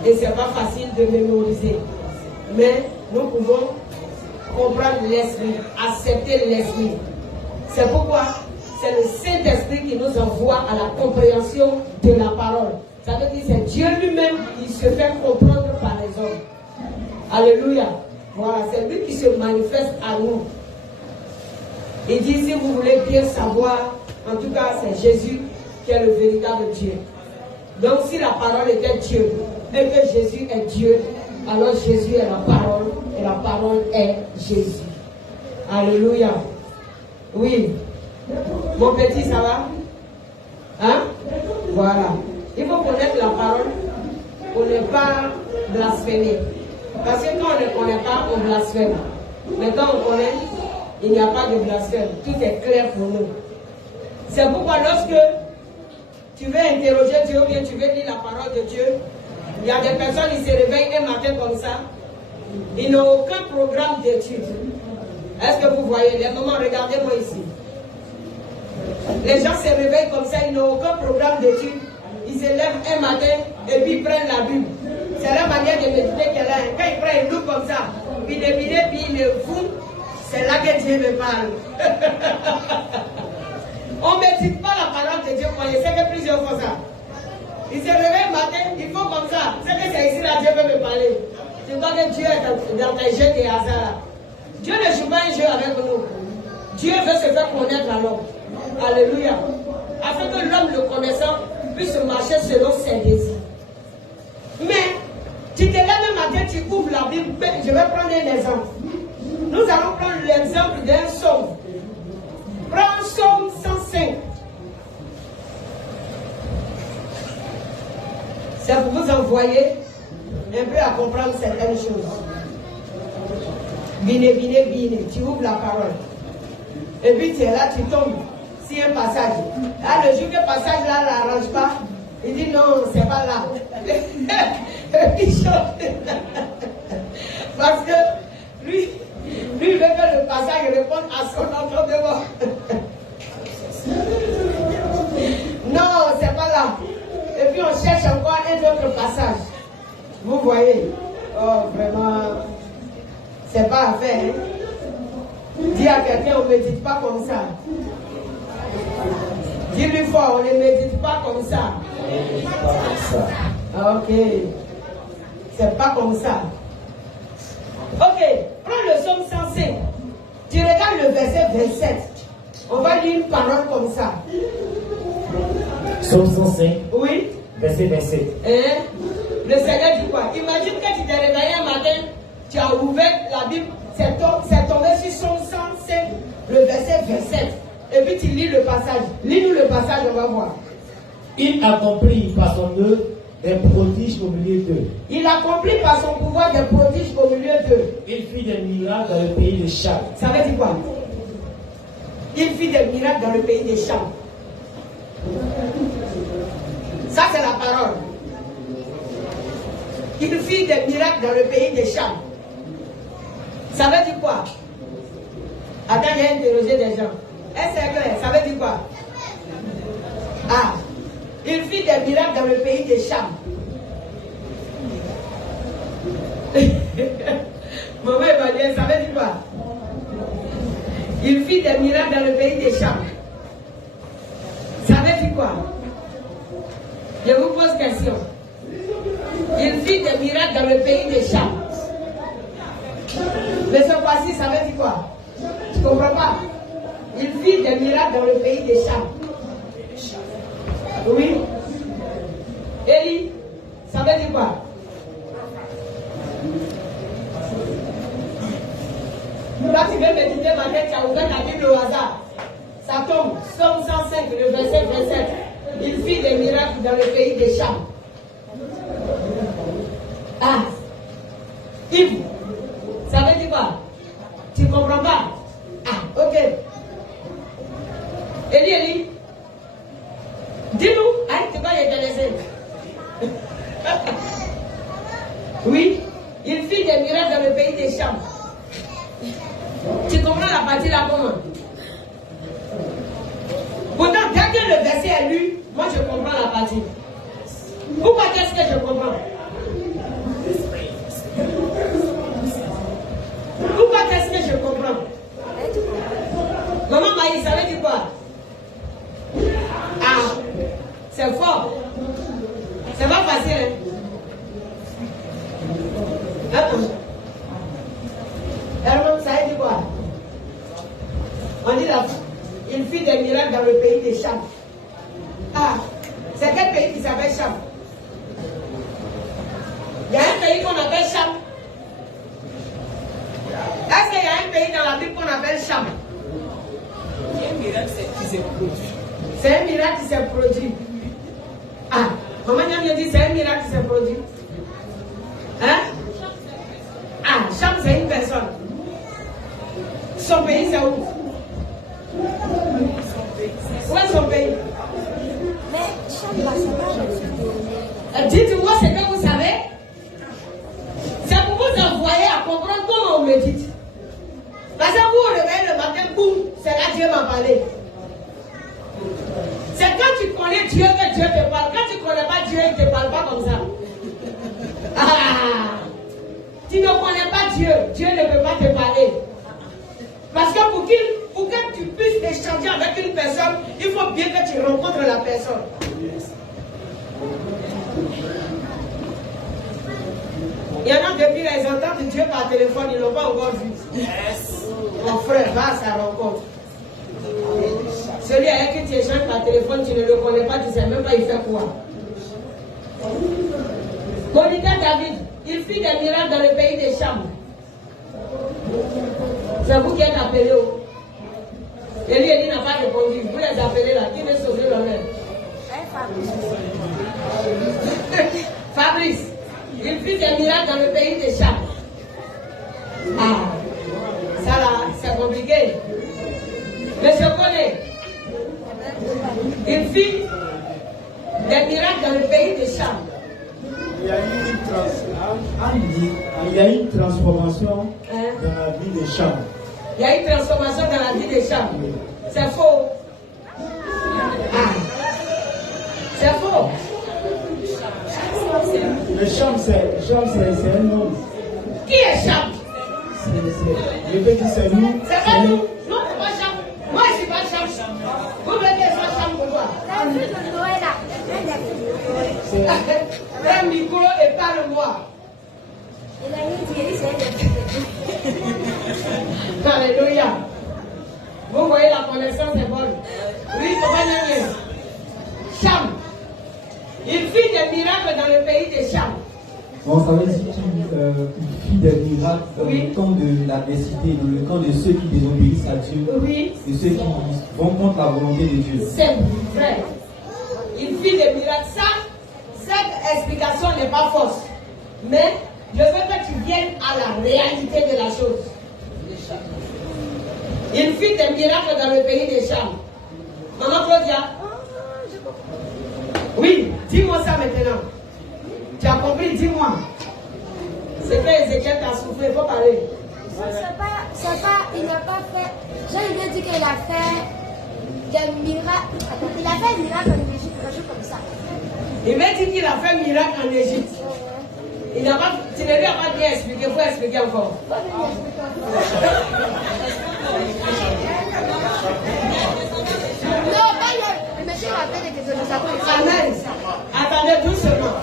Et ce n'est pas facile de mémoriser. Mais nous pouvons comprendre l'esprit, accepter l'esprit. C'est pourquoi c'est le Saint-Esprit qui nous envoie à la compréhension de la parole. Ça veut dire que c'est Dieu lui-même qui se fait comprendre par les hommes. Alléluia. Voilà, c'est lui qui se manifeste à nous. Il dit, si vous voulez bien savoir, en tout cas, c'est Jésus qui est le véritable Dieu. Donc, si la parole était Dieu, et que Jésus est Dieu, alors Jésus est la parole, et la parole est Jésus. Alléluia. Oui. Mon petit, ça va? Hein? Voilà. Il faut connaître la parole pour ne pas blasphémer. Parce que quand on ne connaît pas, on blasphème. Mais quand on connaît, il n'y a pas de blasphème. Tout est clair pour nous. C'est pourquoi lorsque tu veux interroger Dieu ou bien tu veux lire la parole de Dieu, il y a des personnes qui se réveillent un matin comme ça. Ils n'ont aucun programme d'études. Est-ce que vous voyez les moments? Regardez-moi ici. Les gens se réveillent comme ça, ils n'ont aucun programme d'études. Ils se lèvent un matin et puis ils prennent la Bible. C'est la manière de méditer qu'elle a. Quand ils prennent une loupe comme ça, puis ils méditent, puis ils le font, c'est là que Dieu me parle. On ne médite pas la parole de Dieu. Je sais que plusieurs font ça. Ils se réveillent le matin, ils font comme ça. C'est que c'est ici là Dieu veut me parler. Je vois que Dieu est dans tes jeux de hasard. Dieu ne joue pas un jeu avec nous. Dieu veut se faire connaître à l'homme. Alléluia. Afin que l'homme le connaissant puisse marcher selon ses désirs. Mais tu te lèves un matin, tu ouvres la Bible. Je vais prendre un exemple. Nous allons prendre l'exemple d'un psaume. Prends psaume 105. C'est pour vous envoyer un peu à comprendre certaines choses. Bine, bine, bine. Tu ouvres la parole. Et puis tu es là, tu tombes sur un passage. Ah, le jour que le passage là n'arrange pas, il dit non, c'est pas là. Parce que lui, il veut que le passage réponde à son entendement. Non, c'est pas là. Et puis on cherche encore un autre passage. Vous voyez? Oh, vraiment, c'est pas à faire. Hein? Dis à quelqu'un, on ne médite pas comme ça. Dis-lui fort, on ne médite pas comme ça. Ok. C'est pas comme ça. Ok, prends le psaume 105. Tu regardes le verset 27. On va lire une parole comme ça. Psaume 105. Oui. Verset 27. Hein? Le Seigneur dit quoi? Imagine que tu t'es réveillé un matin, tu as ouvert la Bible, c'est tombé sur Psaume 105, le verset 27. Et puis tu lis le passage. Lis-nous le passage, on va voir. Il accomplit par son œuvre des prodiges au milieu d'eux. Il accomplit par son pouvoir des prodiges au milieu d'eux. Il fit des miracles dans le pays de Cham. Ça veut dire quoi? Il fit des miracles dans le pays des Cham. Ça, c'est la parole. Il fit des miracles dans le pays des Cham. Ça veut dire quoi? Attends, j'ai interrogé des gens. Est-ce que c'est clair? Ça veut dire quoi? Ah, il fit des miracles dans le pays des Cham. Maman va dire, ça veut dire quoi? Il fit des miracles dans le pays des Cham. Ça veut dire quoi? Je vous pose question. Il fit des miracles dans le pays des Cham. Mais ce fois-ci, ça veut dire quoi? Tu ne comprends pas? Il fit des miracles dans le pays des Cham. Oui. Élie, ça veut dire quoi? Là, tu veux méditer ma tête, tu as ouvert la Bible au hasard. Ça tombe. Psaume 105, le verset 27. Il fit des miracles dans le pays des Cham. Ah. Yves, ça veut dire quoi? Tu ne comprends pas? Ah, ok. Élie, dis-nous, hein, tu vas l'intéresser. Oui, il fit des miracles dans le pays des Cham. Tu comprends la partie là comment? Pourtant, dès que le verset est lu, moi je comprends la partie. Pourquoi qu'est-ce que je comprends? Pourquoi qu'est-ce que je comprends? Maman Maïs, ça veut dire quoi? Ah, c'est fort. C'est pas facile. Hein? Ça veut dire quoi? On dit là, il fit des miracles dans le pays des Cham. Ah, c'est quel pays qui s'appelle Cham? Il y a un pays qu'on appelle Cham. Est-ce qu'il y a un pays dans la Bible qu'on appelle Cham? C'est un miracle qui s'est produit. C'est un miracle qui s'est produit. Ah, maman vient dit c'est un miracle qui s'est produit. Hein? Ah, Cham c'est une personne. Son pays c'est où? Où est son pays? Mais Cham là, c'est pas le Dites-moi ce que vous savez. C'est pour vous envoyer à comprendre comment on médite. Parce que vous vous réveillez le matin, boum, c'est là que Dieu m'a parlé. C'est quand tu connais Dieu que Dieu te parle. Quand tu ne connais pas Dieu, il ne te parle pas comme ça. Ah, tu ne connais pas Dieu, Dieu ne peut pas te parler. Parce que pour que tu puisses échanger avec une personne, il faut bien que tu rencontres la personne. Il y en a depuis là, ils entendent Dieu par téléphone, ils ne l'ont pas encore vu. Yes. Mon frère, va à sa rencontre. Celui avec qui tu échanges par téléphone, tu ne le connais pas, tu ne sais même pas il fait quoi. Monica David, il fit des miracles dans le pays des Cham. C'est vous qui êtes appelé. Élie n'a pas répondu. Vous les appelez là. Qui veut sauver l'honneur? Fabrice, il fit des miracles dans le pays des Cham. Ah, ça là, c'est compliqué. Monsieur Koné, il fit des miracles dans le pays des Cham. Il y a eu une transformation dans la vie de Cham. Il y a une transformation dans la vie de Cham. C'est faux. Ah. C'est faux. Le Cham, c'est un homme. Qui est Cham? Je veux dire, c'est nous. C'est pas nous. Non, c'est pas Cham. Moi, je ne suis pas Cham. Vous venez de faire Cham pour moi. Un micro et parle-moi. Alléluia. Vous voyez, la connaissance est bonne. Oui, comment Cham. Il fit des miracles dans le pays de Cham. On savait si il fit des miracles dans le camp de l'adversité, dans le camp de ceux qui désobéissent à Dieu, de ceux qui vont contre la volonté de Dieu. C'est vrai. Il fit des miracles. Cette explication n'est pas fausse. Mais je veux que tu viennes à la réalité de la chose. Il fit des miracles dans le pays de Cham. Maman Claudia? Oui, dis-moi ça maintenant. Tu as compris, dis-moi. C'est que Ézéchiel t'a soufflé, il faut parler. Il n'a pas fait. J'ai bien dit qu'il a fait des miracles. Il a fait des miracles en Égypte, quelque chose comme ça. Il m'a dit qu'il a fait un miracle en Égypte. Il n'a pas, tu ne lui as pas bien expliqué, il faut expliquer encore. Non, pas le monsieur a fait des questions. Amen. Attendez doucement.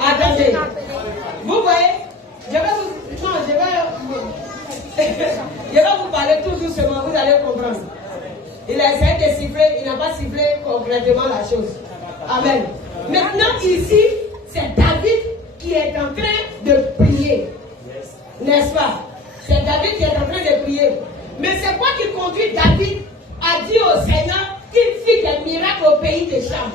Attendez. Vous voyez, je vais vous parler tout doucement, vous allez comprendre. Il a essayé de siffler, il n'a pas sifflé concrètement la chose. Amen. Maintenant ici, c'est David qui est en train de prier. N'est-ce pas? C'est David qui est en train de prier. Mais c'est quoi qui conduit David à dire au Seigneur qu'il fit des miracles au pays de Cham?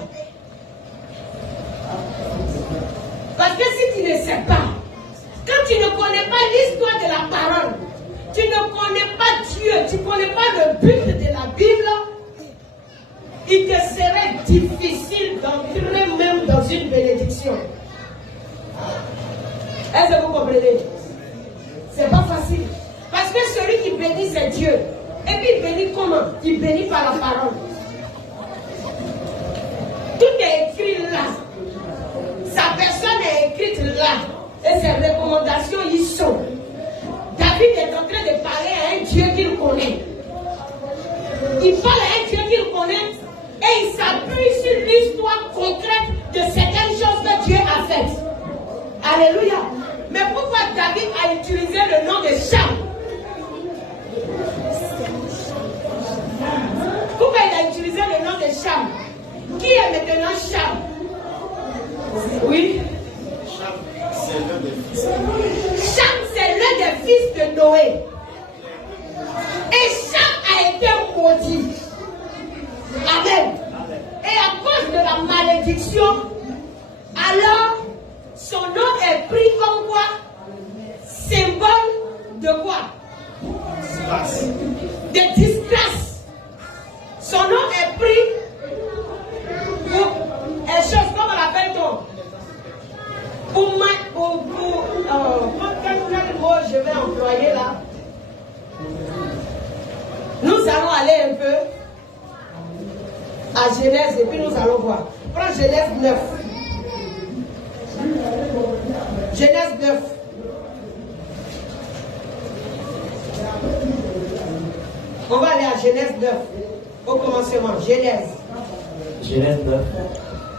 Parce que si tu ne sais pas, quand tu ne connais pas l'histoire de la parole, tu ne connais pas Dieu, tu ne connais pas le but de la Bible, il te serait difficile d'entrer même dans une bénédiction. Est-ce que vous comprenez? C'est pas facile. Parce que celui qui bénit, c'est Dieu. Et puis il bénit comment? Il bénit par la parole. Tout est écrit là. Sa personne est écrite là. Et ses recommandations y sont. David est en train de parler à un Dieu qu'il connaît. Il parle à un Dieu qu'il connaît et il s'appuie sur l'histoire concrète de certaines choses que Dieu a faites. Alléluia. Mais pourquoi David a utilisé le nom de Cham? Pourquoi il a utilisé le nom de Cham? Qui est maintenant Cham? Oui. Cham, c'est l'un des fils de Noé. Et Cham a été maudit. Amen. Et à cause de la malédiction, alors son nom est pris comme quoi? Symbole de quoi? De disgrâce. Son nom est pris pour une chose, comment l'appelle-t-on? Quel mot je vais employer là? Nous allons aller un peu à Genèse et puis nous allons voir. Prends Genèse 9. Genèse 9. On va aller à Genèse 9. Au commencement. Genèse. Genèse 9.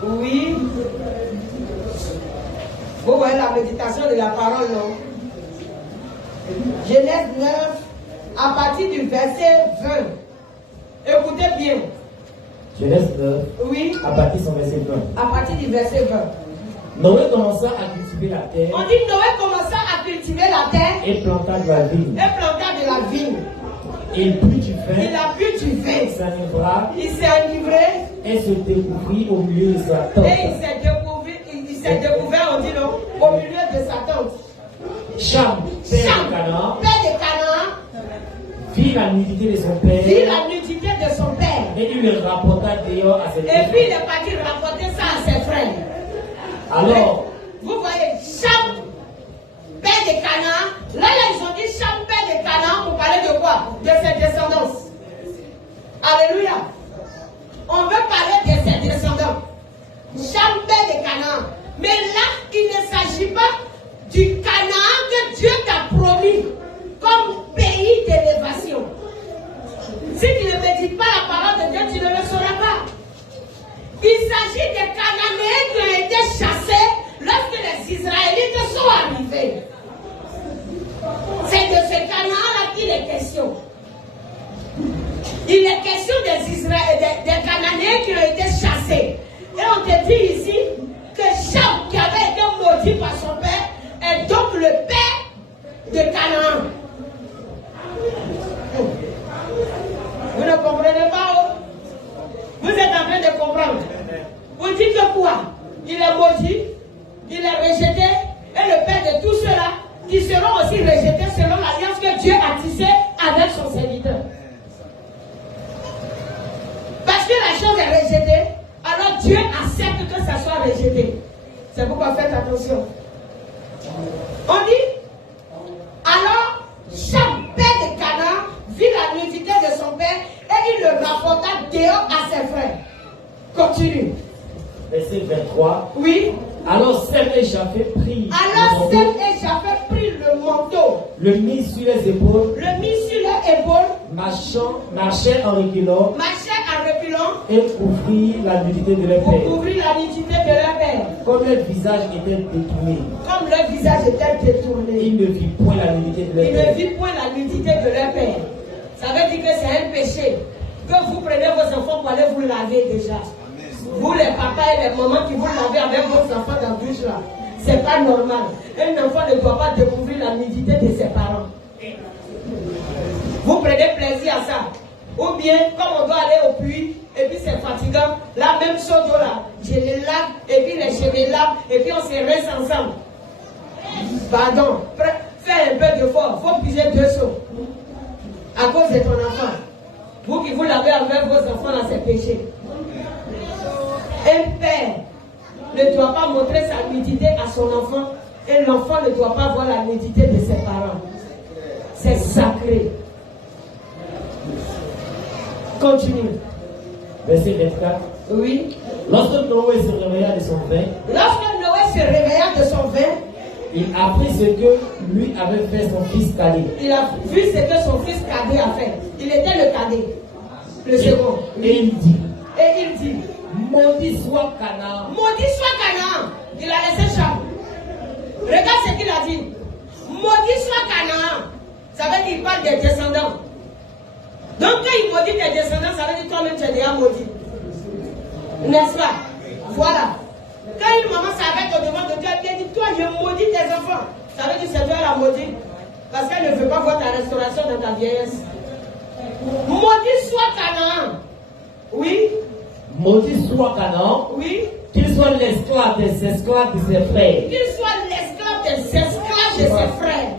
Oui. Vous voyez la méditation de la parole, non? Genèse 9, à partir du verset 20. Écoutez bien. Genèse 9. Oui. À partir de son verset 20. À partir du verset 20. Noé commença à cultiver la terre. On dit Noé commença à cultiver la terre. Et planta de la vigne. Et planta de la vigne. Et il but du vin. Il a bu du vin. Il s'enivra. Il s'est enivré. Et se découvrit au milieu de sa tente. Et il s'est découvert, on dit non, au milieu de sa tente. Cham, père de Canaan, vit la nudité de son père. Vit la nudité de son père. Et il le rapporta dehors à ses frères. Et puis il est parti rapporter ça à ses frères. Alors, Vous voyez, Cham, père de Canaan. Là, ils ont dit Cham, père de Canaan, pour parler de quoi? De ses descendants. Alléluia. On veut parler de ses descendants. Cham, père de Canaan. Mais là, il ne s'agit pas du Canaan que Dieu t'a promis comme pays d'élévation. Si tu ne médites pas la parole de Dieu, tu ne le sauras pas. Il s'agit des Cananéens qui ont été chassés lorsque les Israélites sont arrivés. C'est de ce Canaan-là qu'il est question. Il est question des Cananéens qui ont été chassés. Et on te dit ici que Cham, qui avait été maudit par son père, est donc le père de Canaan. Vous ne comprenez pas, oh? Vous êtes en train de comprendre. Vous dites que quoi? Il est maudit, il est rejeté, et le père de tous ceux-là qui seront aussi rejetés selon l'alliance que Dieu a tissée avec son serviteur. Parce que la chose est rejetée, alors Dieu accepte que ça soit rejeté. C'est pourquoi faites attention. On dit, alors, Cham, père de Canaan, vit la nudité de son père et il le rapporta dehors à ses frères. Continue. Verset 23. Oui. Alors Sem et Japheth prit Alors Sem et Japheth prit le manteau, le mit sur les épaules, le mit sur les épaules, marchaient en reculant et couvrit la nudité de leur pour père. couvrir la nudité de leur père. Comme leur visage était détourné, Comme leur visage était détourné, il ne vit point la nudité de leur il père. ne vit point la nudité de leur père. Ça veut dire que c'est un péché. Que vous prenez vos enfants pour aller vous laver déjà. Vous les papas et les mamans qui vous lavez avec vos enfants dans la douche là. C'est pas normal. Un enfant ne doit pas découvrir la nudité de ses parents. Vous prenez plaisir à ça. Ou bien, comme on doit aller au puits, et puis c'est fatigant, la même chose là, je les lave, et puis je les lave, et puis on se rince ensemble. Pardon, fais un peu d'effort, il faut puiser 2 seaux. À cause de ton enfant. Vous qui vous lavez avec vos enfants là, c'est péché. Un père ne doit pas montrer sa nudité à son enfant, et l'enfant ne doit pas voir la nudité de ses parents. C'est sacré. Continue. Verset 24. Oui. Lorsque Noé se réveilla de son vin, il apprit ce que lui avait fait son fils cadet. Il a vu ce que son fils cadet a fait. Il était le cadet. Le second. Et il dit, maudit soit Canaan. Maudit soit Canaan. Il a laissé Cham. Regarde ce qu'il a dit. Maudit soit Canaan. Ça veut dire qu'il parle des descendants. Donc quand il maudit tes descendants, ça veut dire toi-même tu es déjà maudit. N'est-ce pas? Voilà. Quand une maman s'arrête au devant de Dieu, elle dit, toi je maudis tes enfants. Ça veut dire que c'est toi la maudite. Parce qu'elle ne veut pas voir ta restauration dans ta vieillesse. Maudit soit Canaan. Oui. Maudit soit Canaan. Oui. Qu'il soit l'esclave des esclaves de ses frères. Qu'il soit l'esclave des esclaves de ses frères.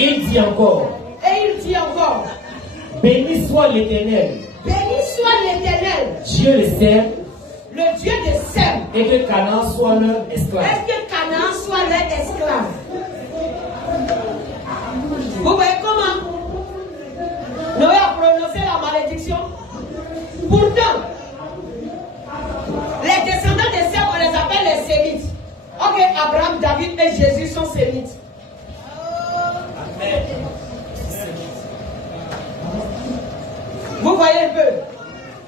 Il dit encore. Et il dit encore. Béni soit l'Éternel. Béni soit l'Éternel. Dieu le Sem. Le Dieu de Sem. Et que Canaan soit leur esclave. Et que Canaan soit leur esclave. Vous voyez comment Noé a prononcé la malédiction. Pourtant, les descendants de Sem, on les appelle les Sémites. Ok, Abraham, David et Jésus sont Sémites. Amen. Vous voyez un peu.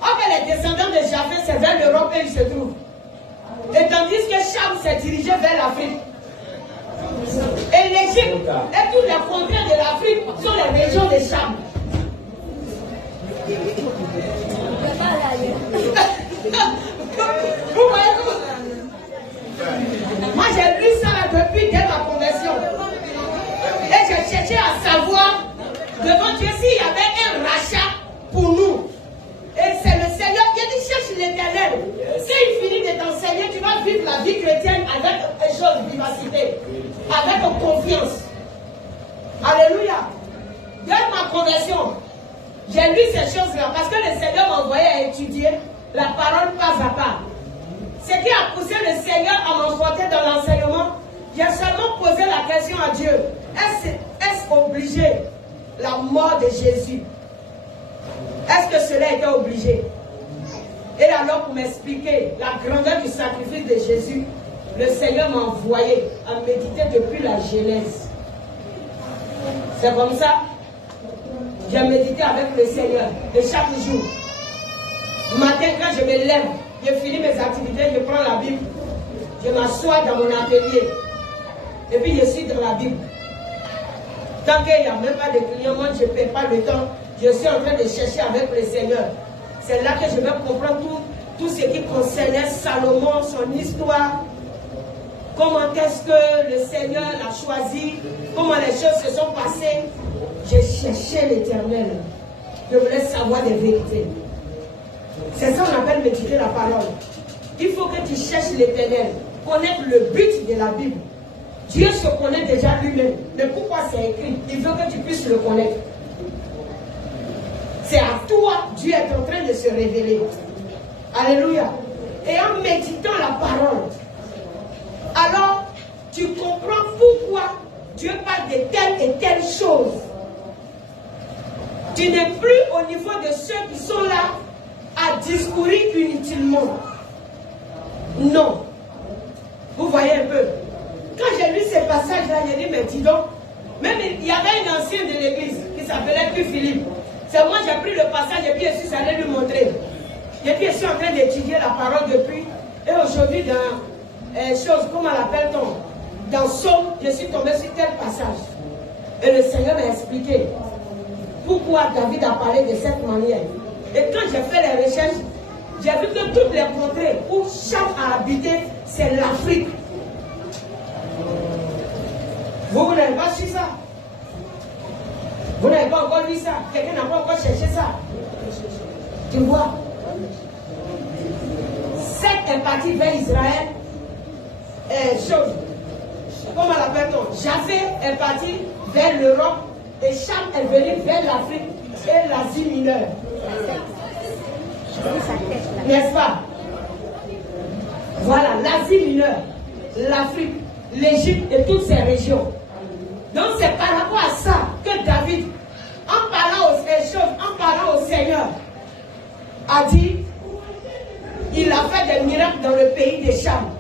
Ok, les descendants de Japheth, c'est vers l'Europe et ils se trouvent. Et tandis que Cham s'est dirigé vers l'Afrique. Et l'Égypte et tous les frontières de l'Afrique sont les régions de Cham. Vous voyez tout? Moi j'ai lu ça là depuis dès ma conversion. Et j'ai cherché à savoir devant Dieu s'il y avait un rachat pour nous. Et c'est le Seigneur qui dit cherche l'Éternel. S'il finit de t'enseigner, tu vas vivre la vie chrétienne avec une chose de vivacité, avec confiance. Alléluia. Dès ma conversion, j'ai lu ces choses-là parce que le Seigneur m'a envoyé à étudier la parole pas à pas. Ce qui a poussé le Seigneur à m'emporter dans l'enseignement, j'ai seulement posé la question à Dieu. Est-ce obligé la mort de Jésus? Est-ce que cela était obligé? Et alors pour m'expliquer la grandeur du sacrifice de Jésus, le Seigneur m'a envoyé à méditer depuis la Genèse. C'est comme ça. J'ai médité avec le Seigneur de chaque jour. Matin, quand je me lève, je finis mes activités, je prends la Bible, je m'assois dans mon atelier. Et puis je suis dans la Bible. Tant qu'il n'y a même pas de clients, moi je ne perds pas le temps. Je suis en train de chercher avec le Seigneur. C'est là que je vais comprendre tout ce qui concernait Salomon, son histoire. Comment est-ce que le Seigneur l'a choisi, comment les choses se sont passées. J'ai cherché l'Éternel. Je voulais savoir des vérités. C'est ça qu'on appelle méditer la parole. Il faut que tu cherches l'Éternel, connaître le but de la Bible. Dieu se connaît déjà lui-même. Mais pourquoi c'est écrit? Il veut que tu puisses le connaître. C'est à toi, Dieu est en train de se révéler. Alléluia. Et en méditant la parole, alors tu comprends pourquoi Dieu parle de telle et telle chose. Tu n'es plus au niveau de ceux qui sont là à discourir inutilement. Non. Vous voyez un peu. Quand j'ai lu ces passages-là, j'ai dit, mais dis donc, même il y avait une ancienne de l'église qui s'appelait plus Philippe. C'est moi, j'ai pris le passage et puis je suis allé lui montrer. Et puis je suis en train d'étudier la parole depuis. Et aujourd'hui, dans chose, comment l'appelle-t-on? Dans Somme, je suis tombé sur tel passage. Et le Seigneur m'a expliqué pourquoi David a parlé de cette manière. Et quand j'ai fait les recherches, j'ai vu que toutes les contrées où Cham a habité, c'est l'Afrique. Vous n'avez pas su ça? Vous n'avez pas encore lu ça? Quelqu'un n'a pas encore cherché ça? Tu vois? Seth est parti vers Israël. Chose. Comment l'appelle-t-on? Japheth est parti vers l'Europe. Et Cham est venu vers l'Afrique et l'Asie mineure. N'est-ce pas? Voilà, l'Asie mineure, l'Afrique, l'Égypte et toutes ces régions. Donc c'est par rapport à ça que David, en parlant au Seigneur, a dit, il a fait des miracles dans le pays des Cham.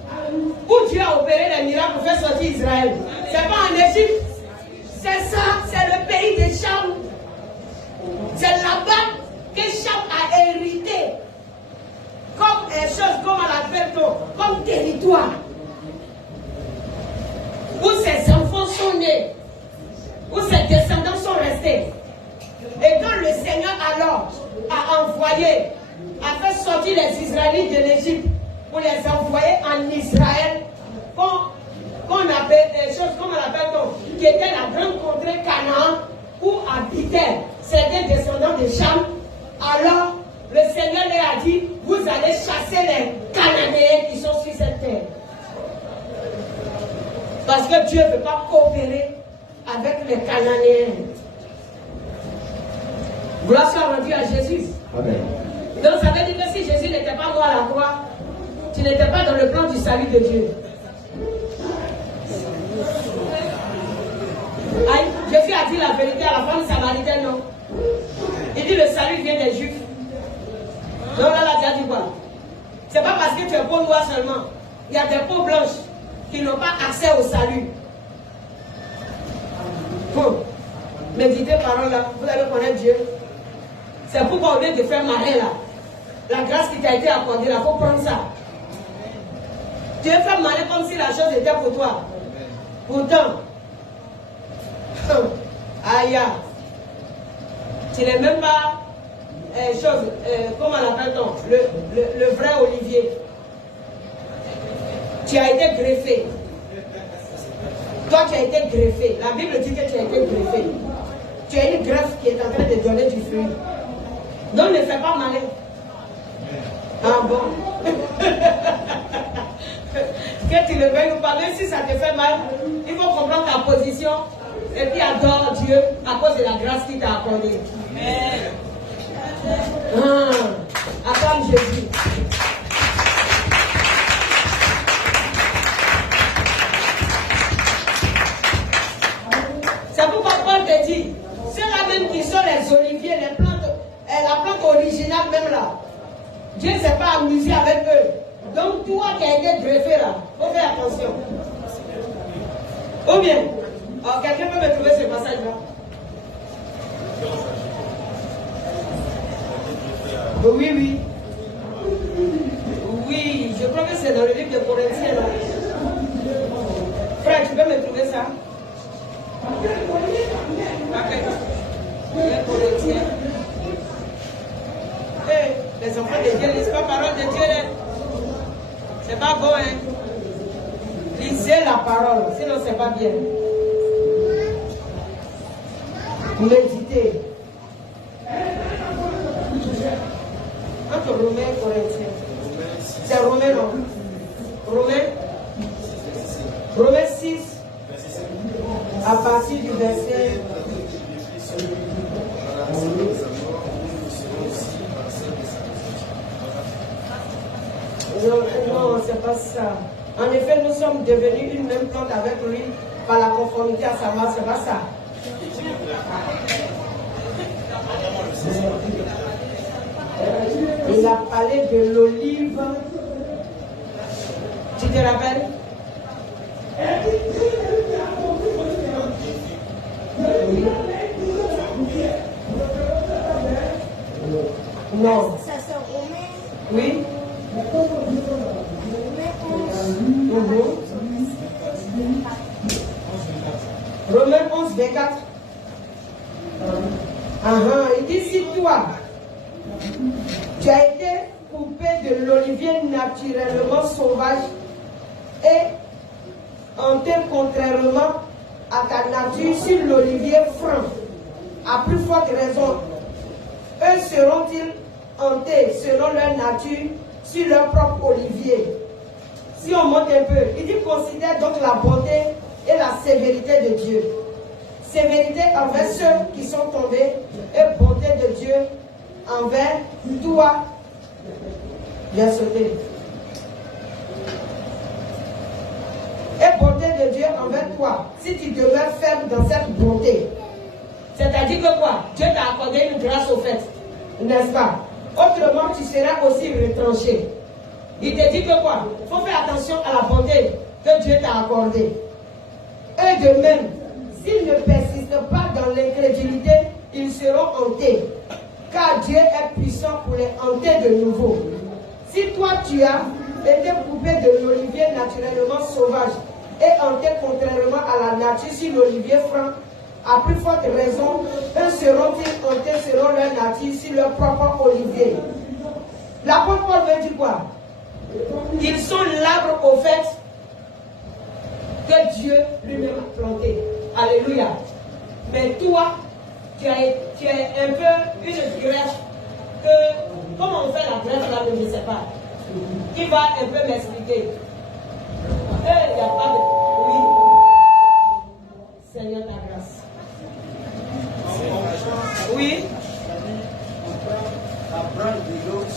Où Dieu a opéré les miracles pour faire sortir Israël. C'est pas en Égypte. C'est ça, c'est le pays des Cham. C'est là-bas que Cham a hérité. Comme chose, comme on l'appelle, comme territoire. Où ses enfants sont nés. Où ses descendants sont restés. Et quand le Seigneur alors a envoyé, a fait sortir les Israélites de l'Égypte pour les envoyer en Israël, qu'on appelle des choses, comment l'appelle-t-on, qui était la grande contrée Canaan, où habitaient certains descendants de Cham. Alors le Seigneur leur a dit, vous allez chasser les Cananéens qui sont sur cette terre. Parce que Dieu ne veut pas coopérer avec les Cananéens. Gloire soit rendue à Jésus. Amen. Donc ça veut dire que si Jésus n'était pas mort à la croix, tu n'étais pas dans le plan du salut de Dieu. Aïe, Jésus a dit la vérité à la femme samaritaine, non? Il dit le salut vient des Juifs. Donc là, tu as dit quoi? C'est pas parce que tu es peau noire seulement. Il y a des peaux blanches qui n'ont pas accès au salut. Bon, méditez parole là, vous allez connaître Dieu. C'est pourquoi au lieu de faire marrer là, la grâce qui t'a été accordée là, il faut prendre ça. Tu veux faire marrer comme si la chose était pour toi. Pourtant, aïe, tu n'es même pas comment l'appelle-t-on, le vrai olivier. Tu as été greffé. Toi, tu as été greffé. La Bible dit que tu as été greffé. Tu as une greffe qui est en train de donner du fruit. Donc, ne fais pas malin. Ah bon? Que tu le veuilles ou pas, même si ça te fait mal, il faut comprendre ta position et puis adore Dieu à cause de la grâce qu'il t'a accordée. Acclame Jésus. Donc toi qui as été greffé là, faut faire attention. Ou bien, quelqu'un peut me trouver ce passage-là? Oui, oui. Oui, je crois que c'est dans le livre de Corinthiens là. Frère, tu peux me trouver ça? Les Corinthiens. Les enfants de Dieu, lisent pas la parole de Dieu. C'est pas bon, hein? Lisez la parole, sinon c'est pas bien. Méditez. Entre Romains et Corinthiens. C'est Romains, non? Romains 6. À partir du verset. Non, c'est pas ça. En effet, nous sommes devenus une même plante avec lui par la conformité à sa mort, c'est pas ça. Il a parlé de l'olive. Tu te rappelles? Non. Ça c'est Romain. Oui. Romains 11, 24. Il dit si toi, tu as été coupé de l'olivier naturellement sauvage et hanté contrairement à ta nature sur l'olivier franc, à plus forte raison, eux seront-ils hantés selon leur nature sur leur propre olivier. Si on monte un peu, il dit considère donc la bonté et la sévérité de Dieu. Sévérité envers ceux qui sont tombés et bonté de Dieu envers toi. Bien sauté. Et bonté de Dieu envers toi, si tu demeures ferme dans cette bonté. C'est-à-dire que quoi? Dieu t'a accordé une grâce au fait, n'est-ce pas? Autrement, tu seras aussi retranché. Il te dit que quoi? Il faut faire attention à la bonté que Dieu t'a accordée. Et de même, s'ils ne persistent pas dans l'incrédulité, ils seront hantés. Car Dieu est puissant pour les hanter de nouveau. Si toi tu as été coupé de l'olivier naturellement sauvage et hanté contrairement à la nature sur l'olivier franc, à plus forte raison, eux seront-ils hantés selon leur nature sur leur propre olivier. L'apôtre Paul veut dire quoi? Ils sont l'arbre au fait que Dieu lui-même a planté. Alléluia. Mais toi, tu es un peu une greffe que, comment on fait la greffe là, je ne sais pas. Qui va un peu m'expliquer? Il n'y a pas de... Oui. Seigneur, ta grâce. Oui. La branche de l'autre.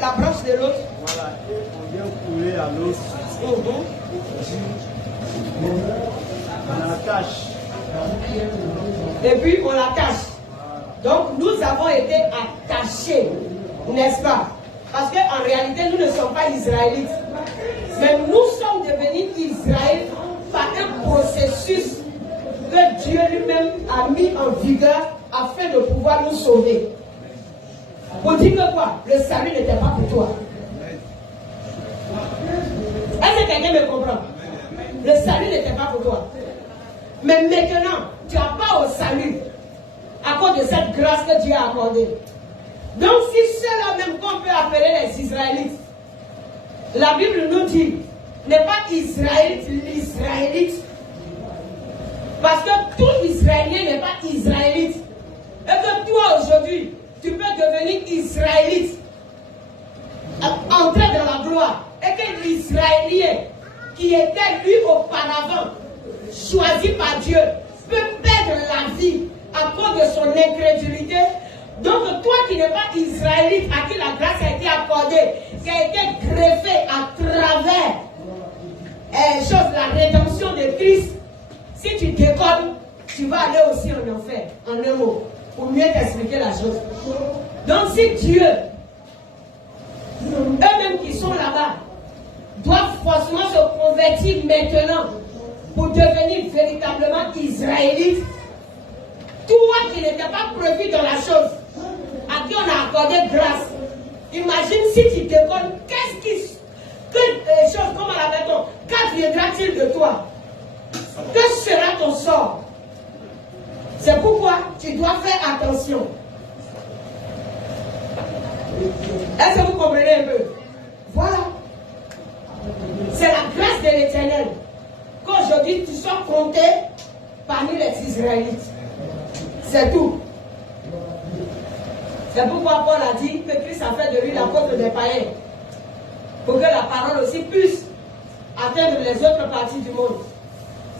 La branche de l'autre. Voilà. Et on vient couler à l'autre. On l'attache. Et puis on l'attache. Donc nous avons été attachés, n'est-ce pas? Parce qu'en réalité, nous ne sommes pas israélites. Mais nous sommes devenus Israël par un processus que Dieu lui-même a mis en vigueur afin de pouvoir nous sauver. Pour dire que quoi? Le salut n'était pas pour toi. Est-ce que quelqu'un me comprend? Le salut n'était pas pour toi. Mais maintenant, tu n'as pas au salut à cause de cette grâce que Dieu a accordée. Donc si ceux-là même qu'on peut appeler les Israélites, la Bible nous dit, n'est pas Israélite, l'Israélite. Parce que tout Israélien n'est pas Israélite. Et que toi aujourd'hui, tu peux devenir Israélite, entrer dans la gloire. Et que l'Israélien qui était lui auparavant, choisi par Dieu, peut perdre la vie à cause de son incrédulité. Donc toi qui n'es pas Israélite, à qui la grâce a été accordée, qui a été greffée à travers la rédemption de Christ, si tu décolles, tu vas aller aussi en enfer, en un mot, pour mieux t'expliquer la chose. Donc si Dieu, eux-mêmes qui sont là-bas, forcément se convertir maintenant pour devenir véritablement israélite. Toi qui n'étais pas prévu dans la chose, à qui on a accordé grâce. Imagine si tu déconnes, quelle chose, comment l'appelle-t-on? Qu'adviendra-t-il de toi? Que sera ton sort? C'est pourquoi tu dois faire attention. Est-ce que vous comprenez un peu? Voilà. C'est la grâce de l'Éternel qu'aujourd'hui tu sois compté parmi les Israélites. C'est tout. C'est pourquoi Paul a dit que Christ a fait de lui l'apôtre des païens. Pour que la parole aussi puisse atteindre les autres parties du monde.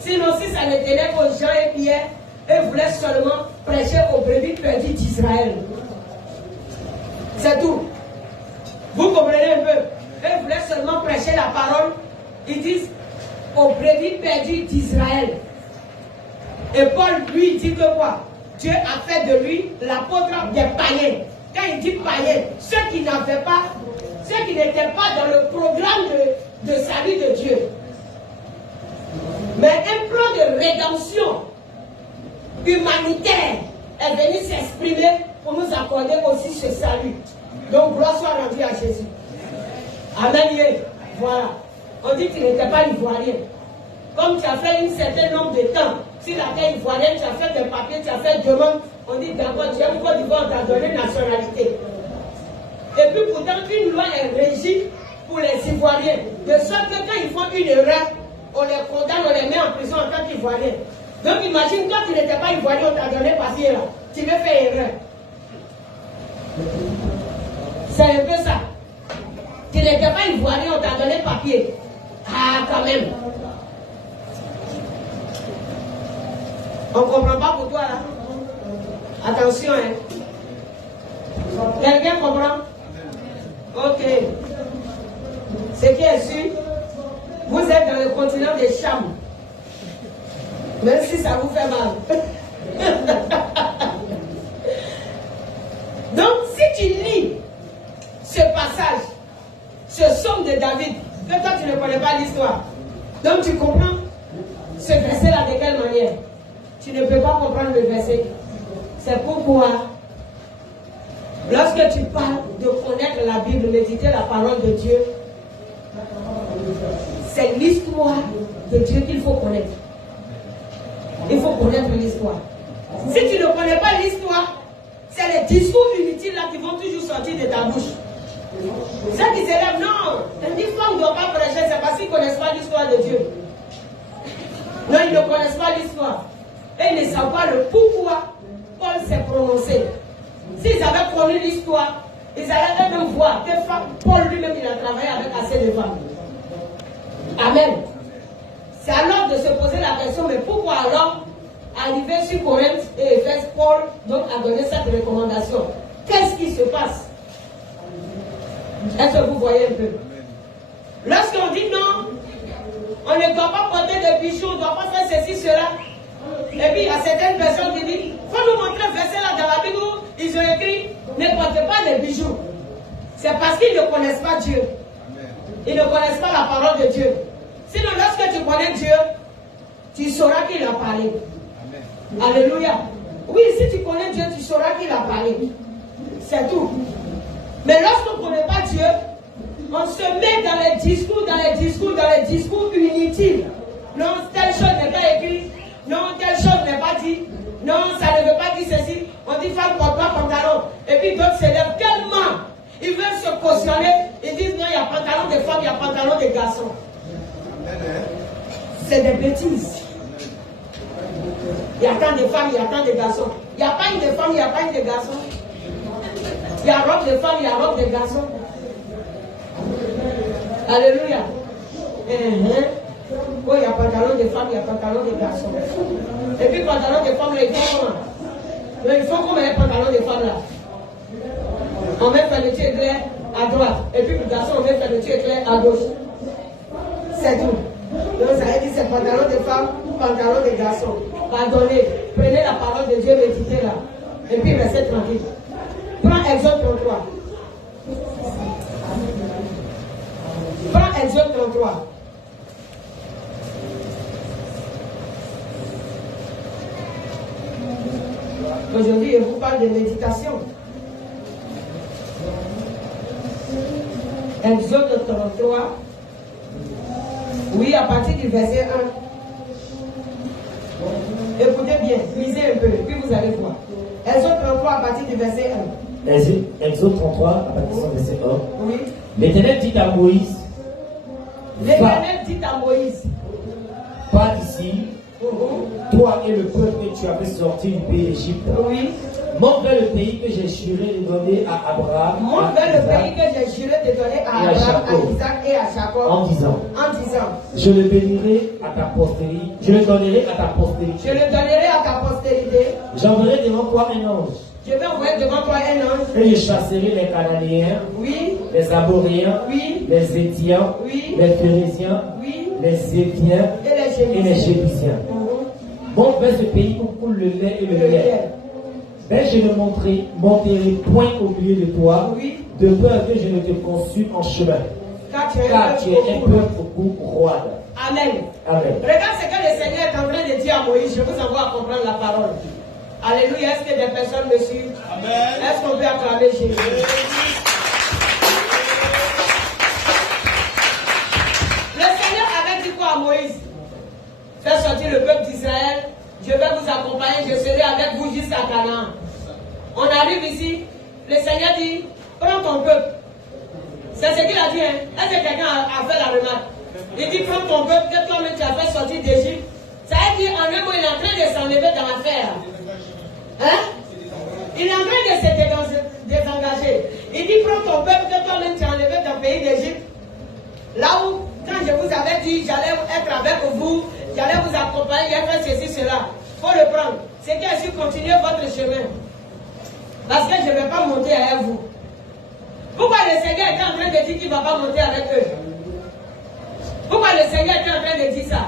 Sinon, si ça ne tenait qu'aux Jean et Pierre, eux voulaient seulement prêcher aux brebis perdues d'Israël. C'est tout. Vous comprenez un peu? Eux voulaient seulement prêcher la parole. Ils disent aux brebis perdues d'Israël. Et Paul lui dit que quoi? Dieu a fait de lui l'apôtre des païens. Quand il dit païens, ceux qui n'avaient pas, ceux qui n'étaient pas dans le programme de salut de Dieu. Mais un plan de rédemption humanitaire est venu s'exprimer pour nous accorder aussi ce salut. Donc gloire soit rendue à Jésus. Amen. Voilà. On dit qu'il n'était pas ivoirien. Comme tu as fait un certain nombre de temps sur la terre ivoirienne, tu as fait des papiers, tu as fait demande, on dit d'accord, tu es au Côte d'Ivoire, on t'a donné nationalité. Et puis pourtant, une loi est régie pour les Ivoiriens. De sorte que quand ils font une erreur, on les condamne, on les met en prison en tant qu'Ivoiriens. Donc imagine, quand tu n'étais pas Ivoirien, on t'a donné papier là. Tu veux faire erreur. C'est un peu ça. Tu n'étais pas Ivoirien, on t'a donné papier. Ah, quand même. On ne comprend pas pour toi là. Attention, hein. Quelqu'un comprend? Ok. Ce qui est sûr, vous êtes dans le continent des Cham. Même si ça vous fait mal. Donc, si tu lis ce passage, ce psaume de David, que toi tu ne connais pas l'histoire, donc tu comprends ce verset-là de quelle manière? Tu ne peux pas comprendre le verset. C'est pourquoi, lorsque tu parles de connaître la Bible, méditer la parole de Dieu, c'est l'histoire de Dieu qu'il faut connaître. Il faut connaître l'histoire. Si tu ne connais pas l'histoire, c'est les discours inutiles là qui vont toujours sortir de ta bouche. Ceux qui s'élèvent, non, une femme ne doit pas prêcher, c'est parce qu'ils ne connaissent pas l'histoire de Dieu. Non, ils ne connaissent pas l'histoire. Et ils ne savent pas le pourquoi Paul s'est prononcé. S'ils avaient connu l'histoire, ils allaient même voir que Paul lui-même, il a travaillé avec assez de femmes. Amen. C'est alors de se poser la question, mais pourquoi alors, arrivé sur Corinthe et Éphèse, Paul donc a donné cette recommandation? Qu'est-ce qui se passe? Est-ce que vous voyez un peu? Lorsqu'on dit non, on ne doit pas porter de bijoux, on ne doit pas faire ceci, cela. Et puis il y a certaines personnes qui disent, il faut nous montrer un verset là dans la Bible où ils ont écrit, ne portez pas de bijoux. C'est parce qu'ils ne connaissent pas Dieu. Ils ne connaissent pas la parole de Dieu. Sinon, lorsque tu connais Dieu, tu sauras qu'il a parlé. Amen. Alléluia. Oui, si tu connais Dieu, tu sauras qu'il a parlé. C'est tout. Mais lorsqu'on ne connaît pas Dieu, on se met dans les discours inutiles. Non, telle chose n'est pas écrite. Non, telle chose n'est pas dit. Non, ça ne veut pas dire ceci. On dit femme porte pas pantalon. Et puis d'autres s'élèvent tellement. Ils veulent se cautionner. Ils disent non, il y a pantalon de femme, il y a pantalon de garçon. C'est des bêtises. Il y a tant de femmes, il y a tant de garçons. Il n'y a pas une de femme, il n'y a pas une de garçon. Il y a robe de femme, il y a robe de garçon. Alléluia. Oh, il y a pantalon de femme, il y a pantalon de garçon. Et puis pantalon de femme, là, il faut comment? Il faut qu'on mette pantalon de femme là. On met fermeture éclair à droite. Et puis le garçon, on met fermeture éclair à gauche. C'est tout. Donc ça veut dire c'est pantalon de femme, pantalon de garçon. Pardonnez. Prenez la parole de Dieu, méditez là. Et puis restez tranquille. Prends Exode 33. Prends Exode 33. Aujourd'hui, je vous parle de méditation. Exode 33. Oui, à partir du verset 1. Écoutez bien, lisez un peu, puis vous allez voir. Exode 33 à partir du verset 1. Exode 33 à partir du verset 1. Oui. L'Éternel dit à Moïse, L'Éternel dit à Moïse, pars d'ici, toi et le peuple que tu as fait sortir du pays d'Égypte. Oui. Monte vers le pays que j'ai juré de donner à Abraham. Monte vers le pays que j'ai juré de donner à Abraham, à Isaac et à Jacob. En disant, je le bénirai à ta postérité. Je le donnerai à ta postérité. Je le donnerai à ta postérité. J'enverrai devant toi un ange. Je vais envoyer devant toi un ange. Et je chasserai les Cananéens, Oui. les Amoréens, Oui. les Étiens, Oui. les Phérésiens, Oui. les Éviens Et les Jébusiens. Monte vers ce pays où coule le lait et le lait. Mais je ne monterai point au milieu de toi, Oui. de peur que je ne te consume en chemin. Car tu Tu es un peuple beaucoup roide. Amen. Amen. Regarde ce que le Seigneur est en train de dire à Moïse. Je vous envoie à comprendre la parole. Alléluia. Est-ce que des personnes me suivent? Amen. Est-ce qu'on peut acclamer Jésus? Le Seigneur avait dit quoi à Moïse? Fais sortir le peuple d'Israël. Je vais vous accompagner. Je serai avec vous jusqu'à Canaan. On arrive ici. Le Seigneur dit, prends ton peuple. C'est ce qu'il a dit. Est-ce que quelqu'un a fait la remarque? Il dit, prends ton peuple que toi-même tu as fait sortir d'Égypte. Ça veut dire, en un mot, il est en train de s'enlever dans l'affaire. Hein? Il est en train de se désengager. Il dit, prends ton peuple que toi-même tu as enlevé dans le pays d'Égypte. Là où, quand je vous avais dit, j'allais être avec vous, j'allais vous accompagner, j'ai fait ceci, cela. Il faut le prendre. C'est qu'ainsi continuez votre chemin. Parce que je ne vais pas monter avec vous. Pourquoi le Seigneur était en train de dire qu'il ne va pas monter avec eux? Pourquoi le Seigneur était en train de dire ça?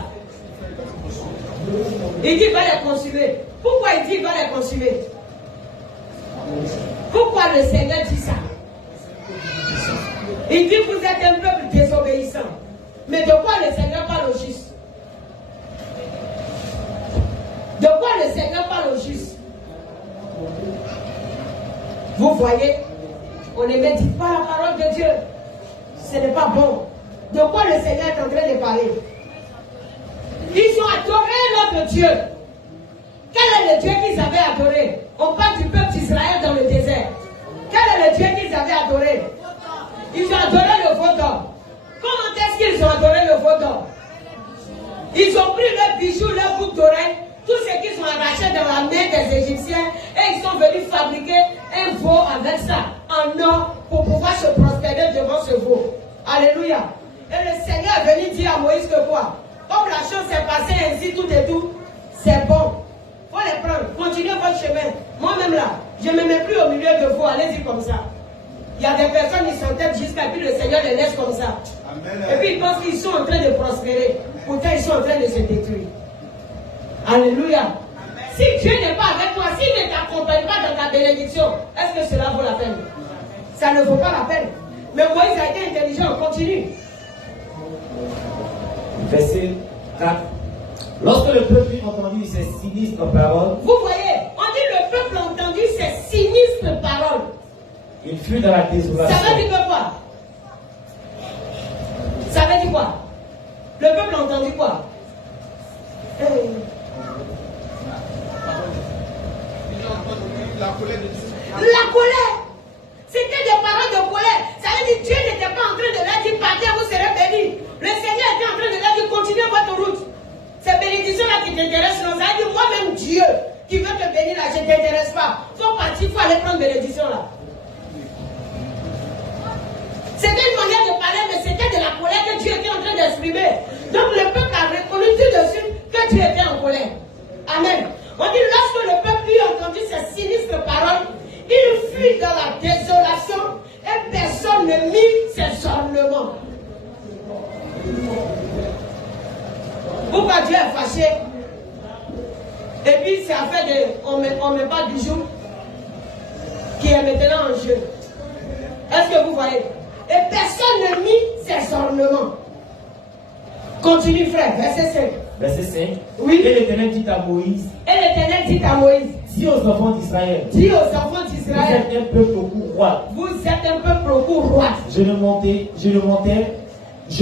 Il dit qu'il va les consumer. Pourquoi il dit qu'il va les consumer? Pourquoi le Seigneur dit ça? Il dit que vous êtes un peuple désobéissant. Mais de quoi le Seigneur parle au juste? De quoi le Seigneur parle au juste? Vous voyez, on ne médite pas la parole de Dieu. Ce n'est pas bon. De quoi le Seigneur est en train de parler? Ils ont adoré notre Dieu. Quel est le Dieu qu'ils avaient adoré? On parle du peuple d'Israël dans le désert. Quel est le Dieu qu'ils avaient adoré? Ils ont adoré le veau d'or. Comment est-ce qu'ils ont adoré le veau d'or? Ils ont pris leurs bijoux, leurs boucles d'oreilles, tout ce qu'ils ont arraché dans la main des Égyptiens, et ils sont venus fabriquer un veau avec ça, en or, pour pouvoir se prosterner devant ce veau. Alléluia. Et le Seigneur est venu dire à Moïse que quoi? Comme la chose s'est passée ainsi, tout et tout, c'est bon. Il faut les prendre. Continuez votre chemin. Moi-même là, je ne me mets plus au milieu de vous. Allez-y comme ça. Il y a des personnes qui s'entêtent jusqu'à puis le Seigneur les laisse comme ça. Amen. Et puis ils pensent qu'ils sont en train de prospérer. Pourtant, ils sont en train de se détruire. Alléluia. Amen. Si Dieu n'est pas avec toi, s'il ne t'accompagne pas dans ta bénédiction, est-ce que cela vaut la peine? Ça ne vaut pas la peine. Mais Moïse a été intelligent. Continue. Verset 4. Lorsque le peuple eut entendu ces sinistres paroles, vous voyez, on dit le peuple a entendu ces sinistres paroles. Il fut dans la désolation. Ça veut dire quoi? Ça veut dire quoi? Le peuple a entendu quoi? La colère de Dieu. La colère. C'était des paroles de colère. Ça veut dire que Dieu n'était pas en train de leur dire partez, vous serez bénis. Le Seigneur était en train de leur dire continuez votre route. Ces bénédictions-là qui t'intéressent, ça veut dire moi-même Dieu qui veut te bénir là, je ne t'intéresse pas. Il faut partir, il faut aller prendre bénédiction là. C'était une manière de parler, mais c'était de la colère que Dieu était en train d'exprimer. Donc le peuple a reconnu tout de suite que Dieu était en colère. Amen. On dit lorsque le peuple eut entendu ces sinistres paroles, il fuit dans la désolation et personne ne mit ses ornements. Pourquoi Dieu est fâché? Et puis c'est affaire de on met pas de bijoux qui est maintenant en jeu. Est-ce que vous voyez? Et personne ne mit ses ornements. Continue frère, verset 5. Verset 5. Oui. Et l'Éternel dit à Moïse. Et l'Éternel dit à Moïse. Dis aux enfants d'Israël. Dis aux enfants Vous d'Israël. êtes un peuple au cou roi. Vous êtes un peuple au cou roi. Si je montais Si je montais un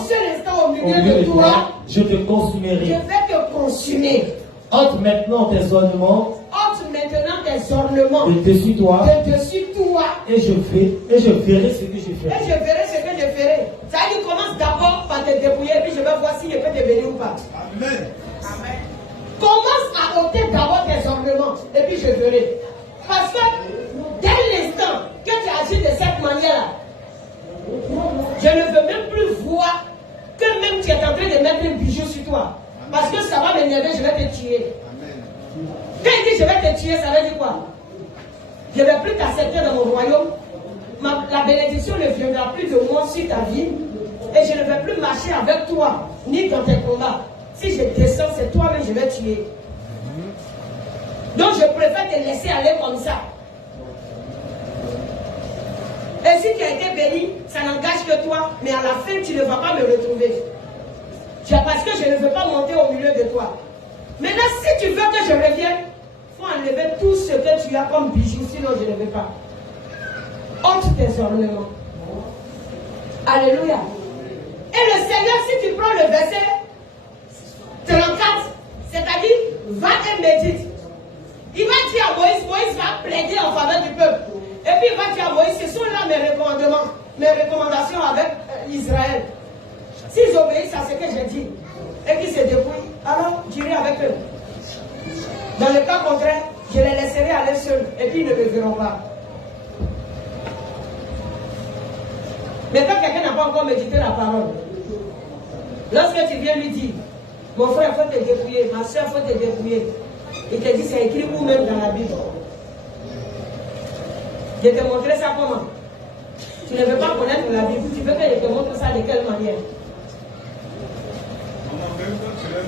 seul instant au milieu de toi, je te je consumerai. vais te consumer. Ôte maintenant tes ornements Ôte maintenant tes ornements de dessus toi de dessus toi. et je verrai ce que je Et ferai. je verrai ce que je ferai. Ça dit, commence d'abord par te débrouiller, puis je vais voir si je peux te bénir ou pas. Amen. Commence à ôter d'abord tes ornements, et puis je verrai. Parce que dès l'instant que tu agis de cette manière-là, je ne veux même plus voir que même tu es en train de mettre un bijou sur toi. Parce que ça va m'énerver, je vais te tuer. Quand il dit je vais te tuer, ça veut dire quoi? Je ne vais plus t'accepter dans mon royaume. La bénédiction ne viendra plus de moi sur ta vie. Et je ne vais plus marcher avec toi, ni dans tes combats. Si je descends, c'est toi-même je vais tuer. Donc je préfère te laisser aller comme ça. Et si tu as été béni, ça n'engage que toi, mais à la fin, tu ne vas pas me retrouver. Parce que je ne veux pas monter au milieu de toi. Maintenant, si tu veux que je revienne, il faut enlever tout ce que tu as comme bijoux, sinon je ne veux pas. Ôte tes ornements. Alléluia. Et le Seigneur, si tu prends le verset 34, c'est-à-dire, va et médite. Il va dire à Moïse, Moïse va plaider en faveur du peuple. Et puis il va dire à Moïse, ce sont là mes recommandations avec Israël. S'ils obéissent à ce que j'ai dit et qu'ils se débrouillent, alors j'irai avec eux. Dans le cas contraire, je les laisserai aller seuls et puis ils ne me verront pas. Mais quand quelqu'un n'a pas encore médité la parole, lorsque tu viens lui dire, mon frère, il faut te débrouiller, ma soeur, il faut te débrouiller, il te dit, c'est écrit où même dans la Bible. Je te montrer ça comment? Tu ne veux pas connaître la Bible, tu veux que je te montre ça de quelle manière?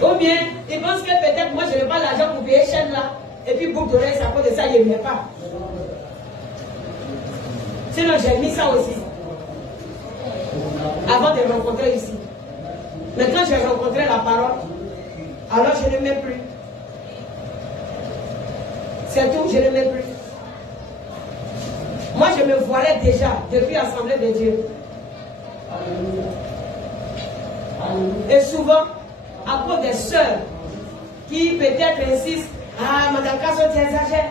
Ou bien, il pense que peut-être moi je n'ai pas l'argent pour payer chaîne là, et puis boucle d'oreille, c'est à cause de ça, je ne mets pas. Sinon, j'ai mis ça aussi. Avant de rencontrer ici. Mais quand j'ai rencontré la parole, alors je ne mets plus. C'est tout, je ne mets plus. Moi, je me voilais déjà depuis l'Assemblée de Dieu. Et souvent, à cause des sœurs qui peut-être insistent, ah, Madame Casson, tu exagères.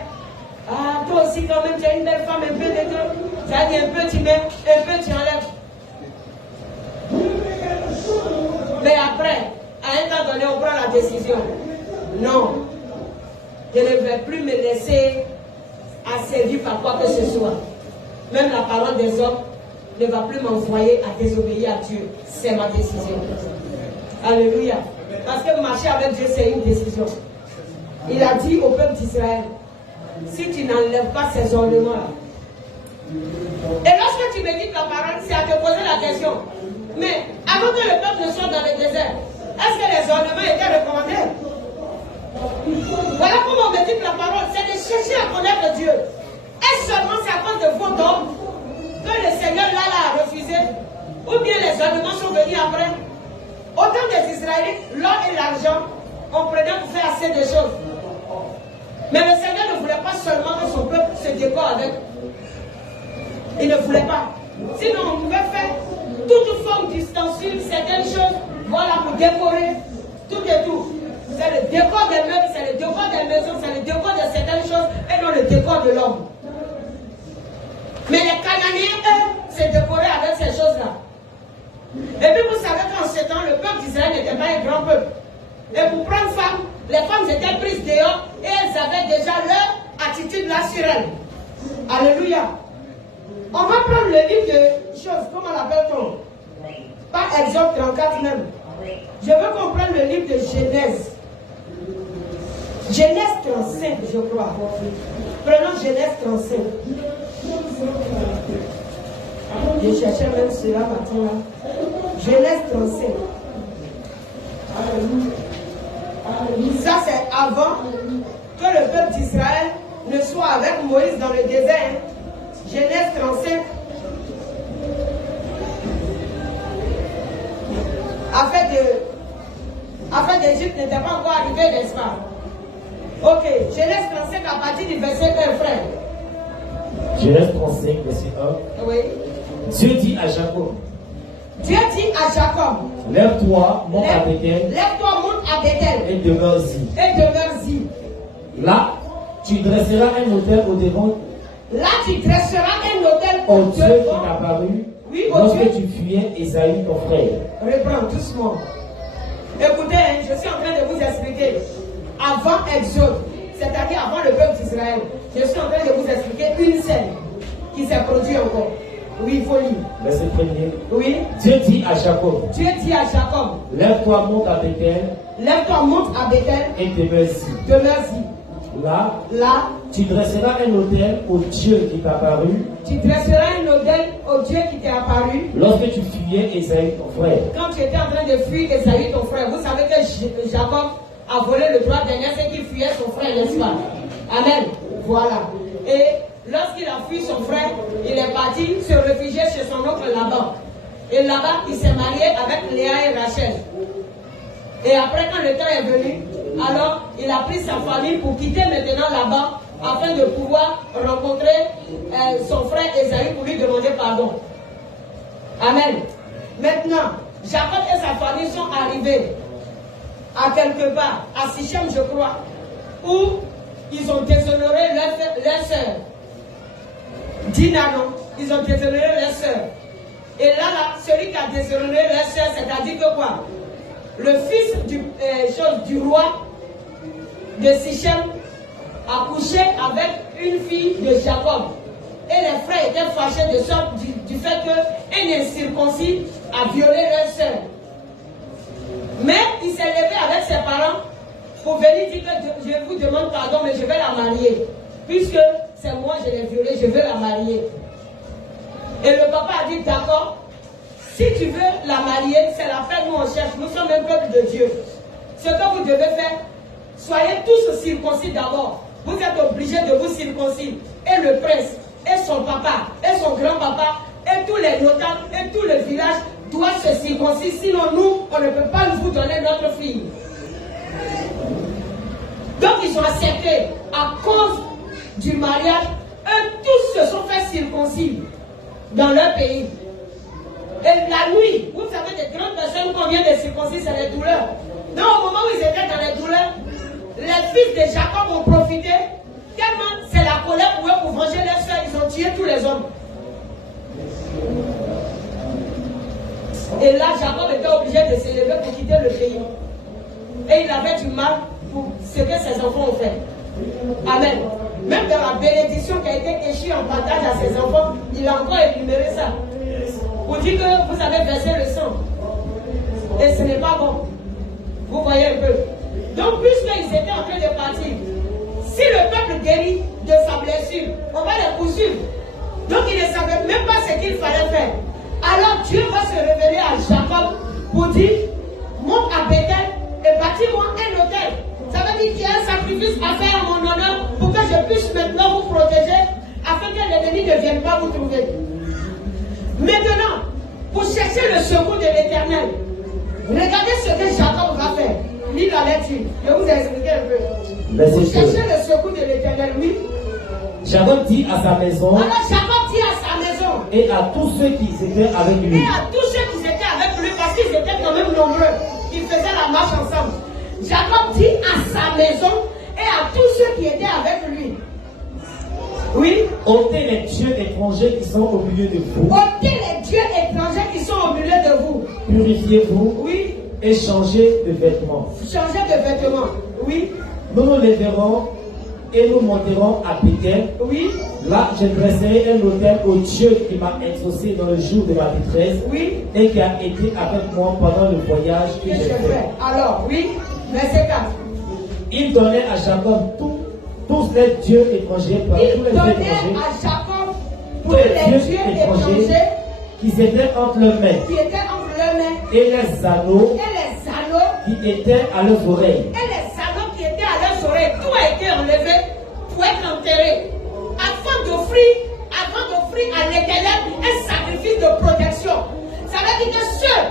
Ah, toi aussi, quand même, tu es une belle femme, un peu de tout. Ça dit un peu, tu mets, un peu, tu enlèves. Mais après, à un temps donné, on prend la décision. Non, je ne vais plus me laisser asservir par quoi que ce soit. Même la parole des hommes ne va plus m'envoyer à désobéir à Dieu. C'est ma décision. Alléluia. Parce que marcher avec Dieu, c'est une décision. Il a dit au peuple d'Israël, si tu n'enlèves pas ces ornements-là. Et lorsque tu médites la parole, c'est à te poser la question. Mais avant que le peuple ne soit dans le désert, est-ce que les ornements étaient recommandés? Voilà comment on médite la parole, c'est de chercher à connaître Dieu. Est-ce seulement c'est à cause de vos dons que le Seigneur l'a refusé? Ou bien les ornements sont venus après? Au temps des Israélites, l'or et l'argent, on prenait pour faire assez de choses. Mais le Seigneur ne voulait pas seulement que son peuple se décore avec. Il ne voulait pas. Sinon, on pouvait faire toute forme d'ustensiles, certaines choses, voilà, pour décorer, tout et tout. C'est le décor des meubles, c'est le décor des maisons, c'est le décor de certaines choses, et non le décor de l'homme. Mais les Cananéens, eux, se décoraient avec ces choses-là. Et puis vous savez qu'en ce temps, le peuple d'Israël n'était pas un grand peuple. Et pour prendre femme, les femmes étaient prises dehors, et elles avaient déjà leur attitude là sur elles. Alléluia. On va prendre le livre de choses, comment l'appelle-t-on? Pas Exode 34 même. Je veux qu'on prenne le livre de Genèse. Genèse 35, je crois. Prenons Genèse 35. Je cherchais même cela matin là. Genèse 35. Ça c'est avant que le peuple d'Israël ne soit avec Moïse dans le désert. Genèse 35. Afin d'Égypte n'était pas encore arrivé, n'est-ce pas? Ok, Genèse 35 à partir du verset 1, frère. Genèse 35, verset 1. Oui. Dieu dit à Jacob, Dieu dit à Jacob, lève-toi, monte à Bethel lève-toi, monte à Bethel et demeure-y. et demeure-y. Là, tu dresseras un autel au devant Là, tu dresseras un autel au au Dieu qui devant. t'apparut Oui, au lorsque Dieu. tu fuyais Ésaü, ton frère. Reprends doucement. Écoutez, hein, je suis en train de vous expliquer. Avant Exode, c'est-à-dire avant le peuple d'Israël, je suis en train de vous expliquer une scène qui s'est produite encore. Oui, il faut lire. Verset 1er. Oui. Dieu dit à Jacob, Dieu dit à Jacob, lève-toi, monte à Bethel lève-toi, monte à Bethel, et demeure-y. demeure-y. Là, Là, tu dresseras un autel au Dieu qui t'apparut tu dresseras un autel au Dieu qui t'est apparu lorsque tu fuyais Ésaü, ton frère. quand tu étais en train de fuir Esaü, ton frère. Vous savez que Jacob a volé le droit dernier, c'est qu'il fuyait son frère, n'est-ce pas? Amen. Voilà. Et lorsqu'il a fui son frère, il est parti se réfugier chez son oncle Laban. Et là-bas, il s'est marié avec Léa et Rachel. Et après, quand le temps est venu, alors il a pris sa famille pour quitter maintenant Laban afin de pouvoir rencontrer son frère Esaü pour lui demander pardon. Amen. Maintenant, Jacob et sa famille sont arrivés à quelque part, à Sichem, je crois, où ils ont déshonoré leur sœur. Dina, non, ils ont déshonoré leur sœur. Et là, celui qui a déshonoré leur sœur, c'est-à-dire que quoi? Le fils du roi de Sichem a couché avec une fille de Jacob. Et les frères étaient fâchés de sorte du fait qu'un incirconcis a violé leur sœur. Mais il s'est levé avec ses parents pour venir dire que je vous demande pardon, mais je vais la marier. Puisque c'est moi, je l'ai violée, je veux la marier. Et le papa a dit d'accord, si tu veux la marier, c'est la peine, nous on cherche, nous sommes un peuple de Dieu. Ce que vous devez faire, soyez tous circoncis d'abord. Vous êtes obligés de vous circoncire. Et le prince, et son papa, et son grand-papa, et tous les notables, et tout le village doivent se circoncire. Sinon nous, on ne peut pas vous donner notre fille. Donc ils ont accepté à cause du mariage. Eux tous se sont fait circoncire dans leur pays. Et la nuit, vous savez, des grandes personnes qu'on vient de circoncire, c'est les douleurs. Donc au moment où ils étaient dans les douleurs, les fils de Jacob ont profité, tellement c'est la colère pour eux pour venger leurs soeurs, ils ont tué tous les hommes. Et là, Jacob était obligé de se lever pour quitter le pays. Et il avait du mal pour ce que ses enfants ont fait. Amen. Même dans la bénédiction qui a été échue en partage à ses enfants, il a encore énuméré ça. Pour dire que vous avez versé le sang. Et ce n'est pas bon. Vous voyez un peu. Donc, puisqu'ils étaient en train de partir, si le peuple guérit de sa blessure, on va les poursuivre. Donc, ils ne savaient même pas ce qu'il fallait faire. Alors, Dieu va se révéler à Jacob pour dire, monte à Bethel et bâtis-moi un autel. Ça veut dire qu'il y a un sacrifice à faire en mon honneur pour que je puisse maintenant vous protéger afin que l'ennemi ne vienne pas vous trouver. Maintenant, pour chercher le secours de l'Éternel, regardez ce que Jacob va faire. Lis la lecture. Je vous ai expliqué un peu. Pour chercher le secours de l'Éternel, oui. Jacob dit à sa maison. Alors Jacob dit à sa maison. Et à tous ceux qui étaient avec lui. Et à tous ceux qui étaient avec lui, parce qu'ils étaient quand même nombreux. Ils faisaient la marche ensemble. Jacob dit à sa maison et à tous ceux qui étaient avec lui. Oui. Ôtez les dieux étrangers qui sont au milieu de vous. Ôtez les dieux étrangers qui sont au milieu de vous. Purifiez-vous. Oui. Et changez de vêtements. Changez de vêtements. Oui. Nous nous lèverons et nous monterons à Bethel. Oui. Là, je dresserai un autel au Dieu qui m'a exaucé dans le jour de ma détresse. Oui. Et qui a été avec moi pendant le voyage que j'ai fait. Alors, oui. Verset 4. Il donnait à Jacob tous les dieux étrangers. Il donnait à Jacob tous les dieux étrangers qui étaient entre leurs mains. Et les anneaux qui étaient à leurs oreilles. Et les anneaux qui étaient à leurs oreilles. Tout a été enlevé pour être enterré. Avant d'offrir à l'Éternel un sacrifice de protection. Ça veut dire que ceux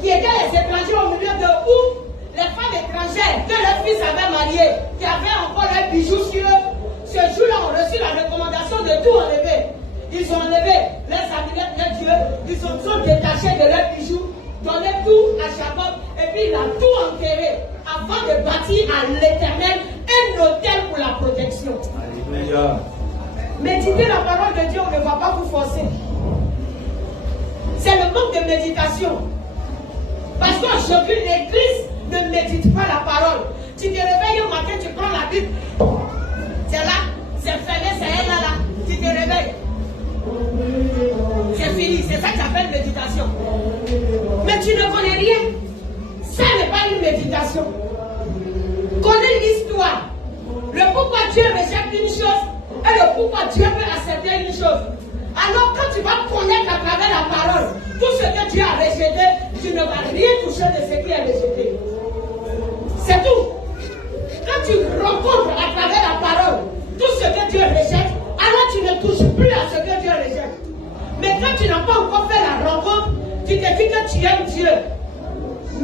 qui étaient les étrangers au milieu de où les femmes étrangères que leur fils avait mariées enterrés, qui avaient encore leurs bijoux sur eux, ce jour-là ont reçu la recommandation de tout enlever. Ils ont enlevé leurs amulettes de Dieu, ils se sont détachés de leurs bijoux, donné tout à Jacob, et puis il a tout enterré avant de bâtir à l'Éternel un autel pour la protection. Alléluia. Méditer la parole de Dieu, on ne va pas vous forcer. C'est le manque de méditation. Parce qu'aujourd'hui, l'Église ne médite pas la parole. Tu te réveilles au matin, tu prends la Bible. C'est là, c'est fermé, c'est elle là. Tu te réveilles. C'est fini, c'est ça que j'appelle méditation. Mais tu ne connais rien. Ça n'est pas une méditation. Connais l'histoire. Le pourquoi Dieu rejette une chose et le pourquoi Dieu peut accepter une chose. Alors quand tu vas connaître à travers la parole tout ce que Dieu a rejeté, tu ne vas rien toucher de ce qui est rejeté. C'est tout. Quand tu rencontres à travers la parole tout ce que Dieu rejette, alors tu ne touches plus à ce que Dieu rejette. Mais quand tu n'as pas encore fait la rencontre, tu te dis que tu aimes Dieu.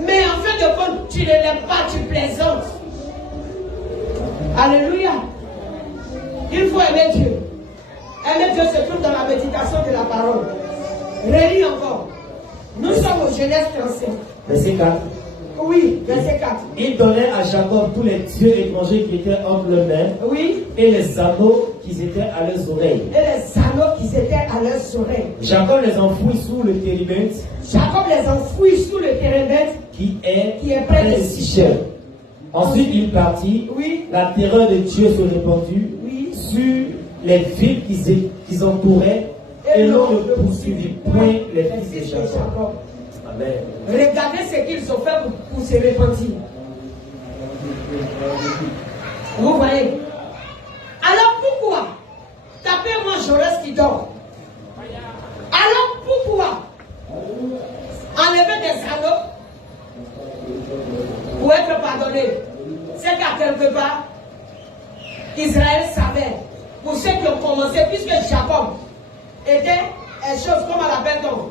Mais en fin de compte, tu ne l'aimes pas, tu plaisantes. Alléluia. Il faut aimer Dieu. Aimer Dieu se trouve dans la méditation de la parole. Relis encore. Nous sommes au Genèse 37. Verset 4. Oui, verset 4. Il donnait à Jacob tous les dieux étrangers qui étaient entre leurs mains, Oui. et les anneaux qui étaient à leurs oreilles. Et les anneaux qui étaient à leurs oreilles. Jacob les enfouit sous le térébinthe Jacob les enfouit sous le térébinthe qui est près de Sichem. Ensuite il partit. Oui. La terreur de Dieu se répandit Oui. sur les villes qui entouraient, et l'on ne poursuivit point les fils de Jacob. Amen. Regardez ce qu'ils ont fait pour se repentir. Vous voyez? Alors pourquoi taper moi Jaurès qui dort? Alors pourquoi enlever des anneaux pour être pardonné? C'est qu'à quelque part, Israël savait, pour ceux qui ont commencé, puisque Jacob était une chose, comment l'appelle-t-on?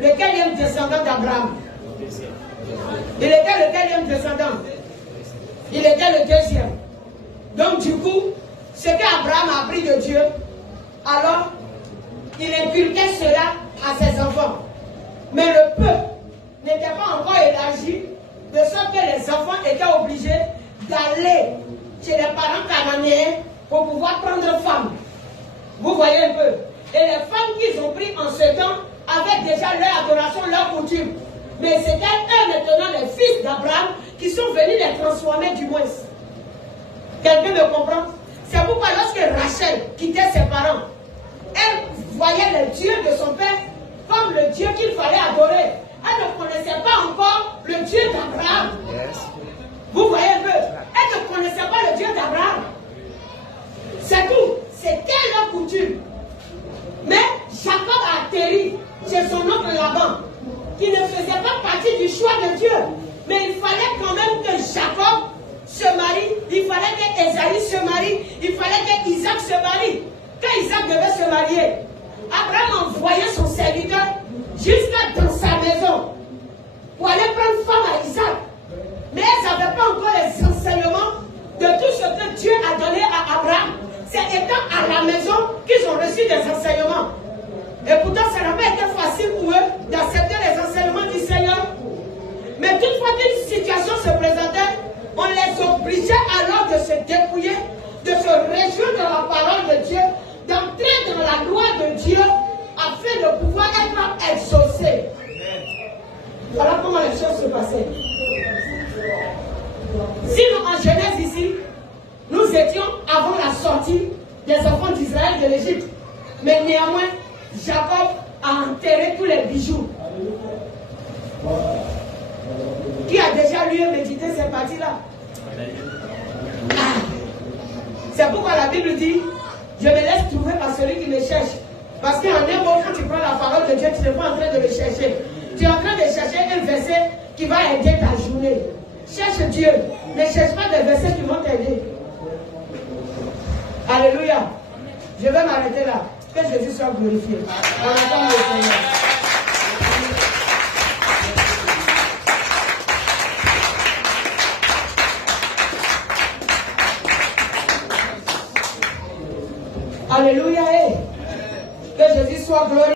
Le quatrième descendant d'Abraham. Il était le quatrième descendant. Il était le deuxième. Donc du coup, ce qu'Abraham a appris de Dieu, alors il inculquait cela à ses enfants. Mais le peuple n'était pas encore élargi, de sorte que les enfants étaient obligés d'aller chez les parents cananéens pour pouvoir prendre femme. Vous voyez un peu. Et les femmes qu'ils ont prises en ce temps avaient déjà leur adoration, leur coutume. Mais c'était eux maintenant les fils d'Abraham qui sont venus les transformer du moins. Quelqu'un me comprend? C'est pourquoi lorsque Rachel quittait ses parents, elle voyait le Dieu de son père comme le Dieu qu'il fallait adorer. Elle ne connaissait pas encore le Dieu d'Abraham. Vous voyez un peu? Elle ne connaissait pas le Dieu d'Abraham. C'est tout. C'était leur coutume. Mais Jacob a atterri chez son oncle Laban, qui ne faisait pas partie du choix de Dieu. Mais il fallait quand même que Jacob se marie, il fallait qu'Ésaü se marie, il fallait qu'Isaac se marie. Quand Isaac devait se marier, Abraham envoyait son serviteur jusqu'à dans sa maison pour aller prendre femme à Isaac. Mais elles n'avaient pas encore les enseignements de tout ce que Dieu a donné à Abraham. C'est étant à la maison qu'ils ont reçu des enseignements. Et pourtant, ça n'a pas été facile pour eux d'accepter les enseignements du Seigneur. Mais toutefois qu'une situation se présentait, on les obligeait alors de se dépouiller, de se réjouir de la parole de Dieu, d'entrer dans la loi de Dieu, afin de pouvoir être exaucés. Voilà comment les choses se passaient. Sinon, en Genèse ici, nous étions avant la sortie des enfants d'Israël de l'Égypte. Mais néanmoins, Jacob a enterré tous les bijoux. Qui a déjà lu et médité cette partie-là? C'est pourquoi la Bible dit, je me laisse trouver par celui qui me cherche. Parce qu'en un mot, quand tu prends la parole de Dieu, tu n'es pas en train de le chercher. Tu es en train de chercher un verset qui va aider ta journée. Cherche Dieu. Ne cherche pas des versets qui vont t'aider. Alléluia. Je vais m'arrêter là. Que Jésus soit glorifié. On attend le Seigneur. Alléluia. Que Jésus soit glorifié.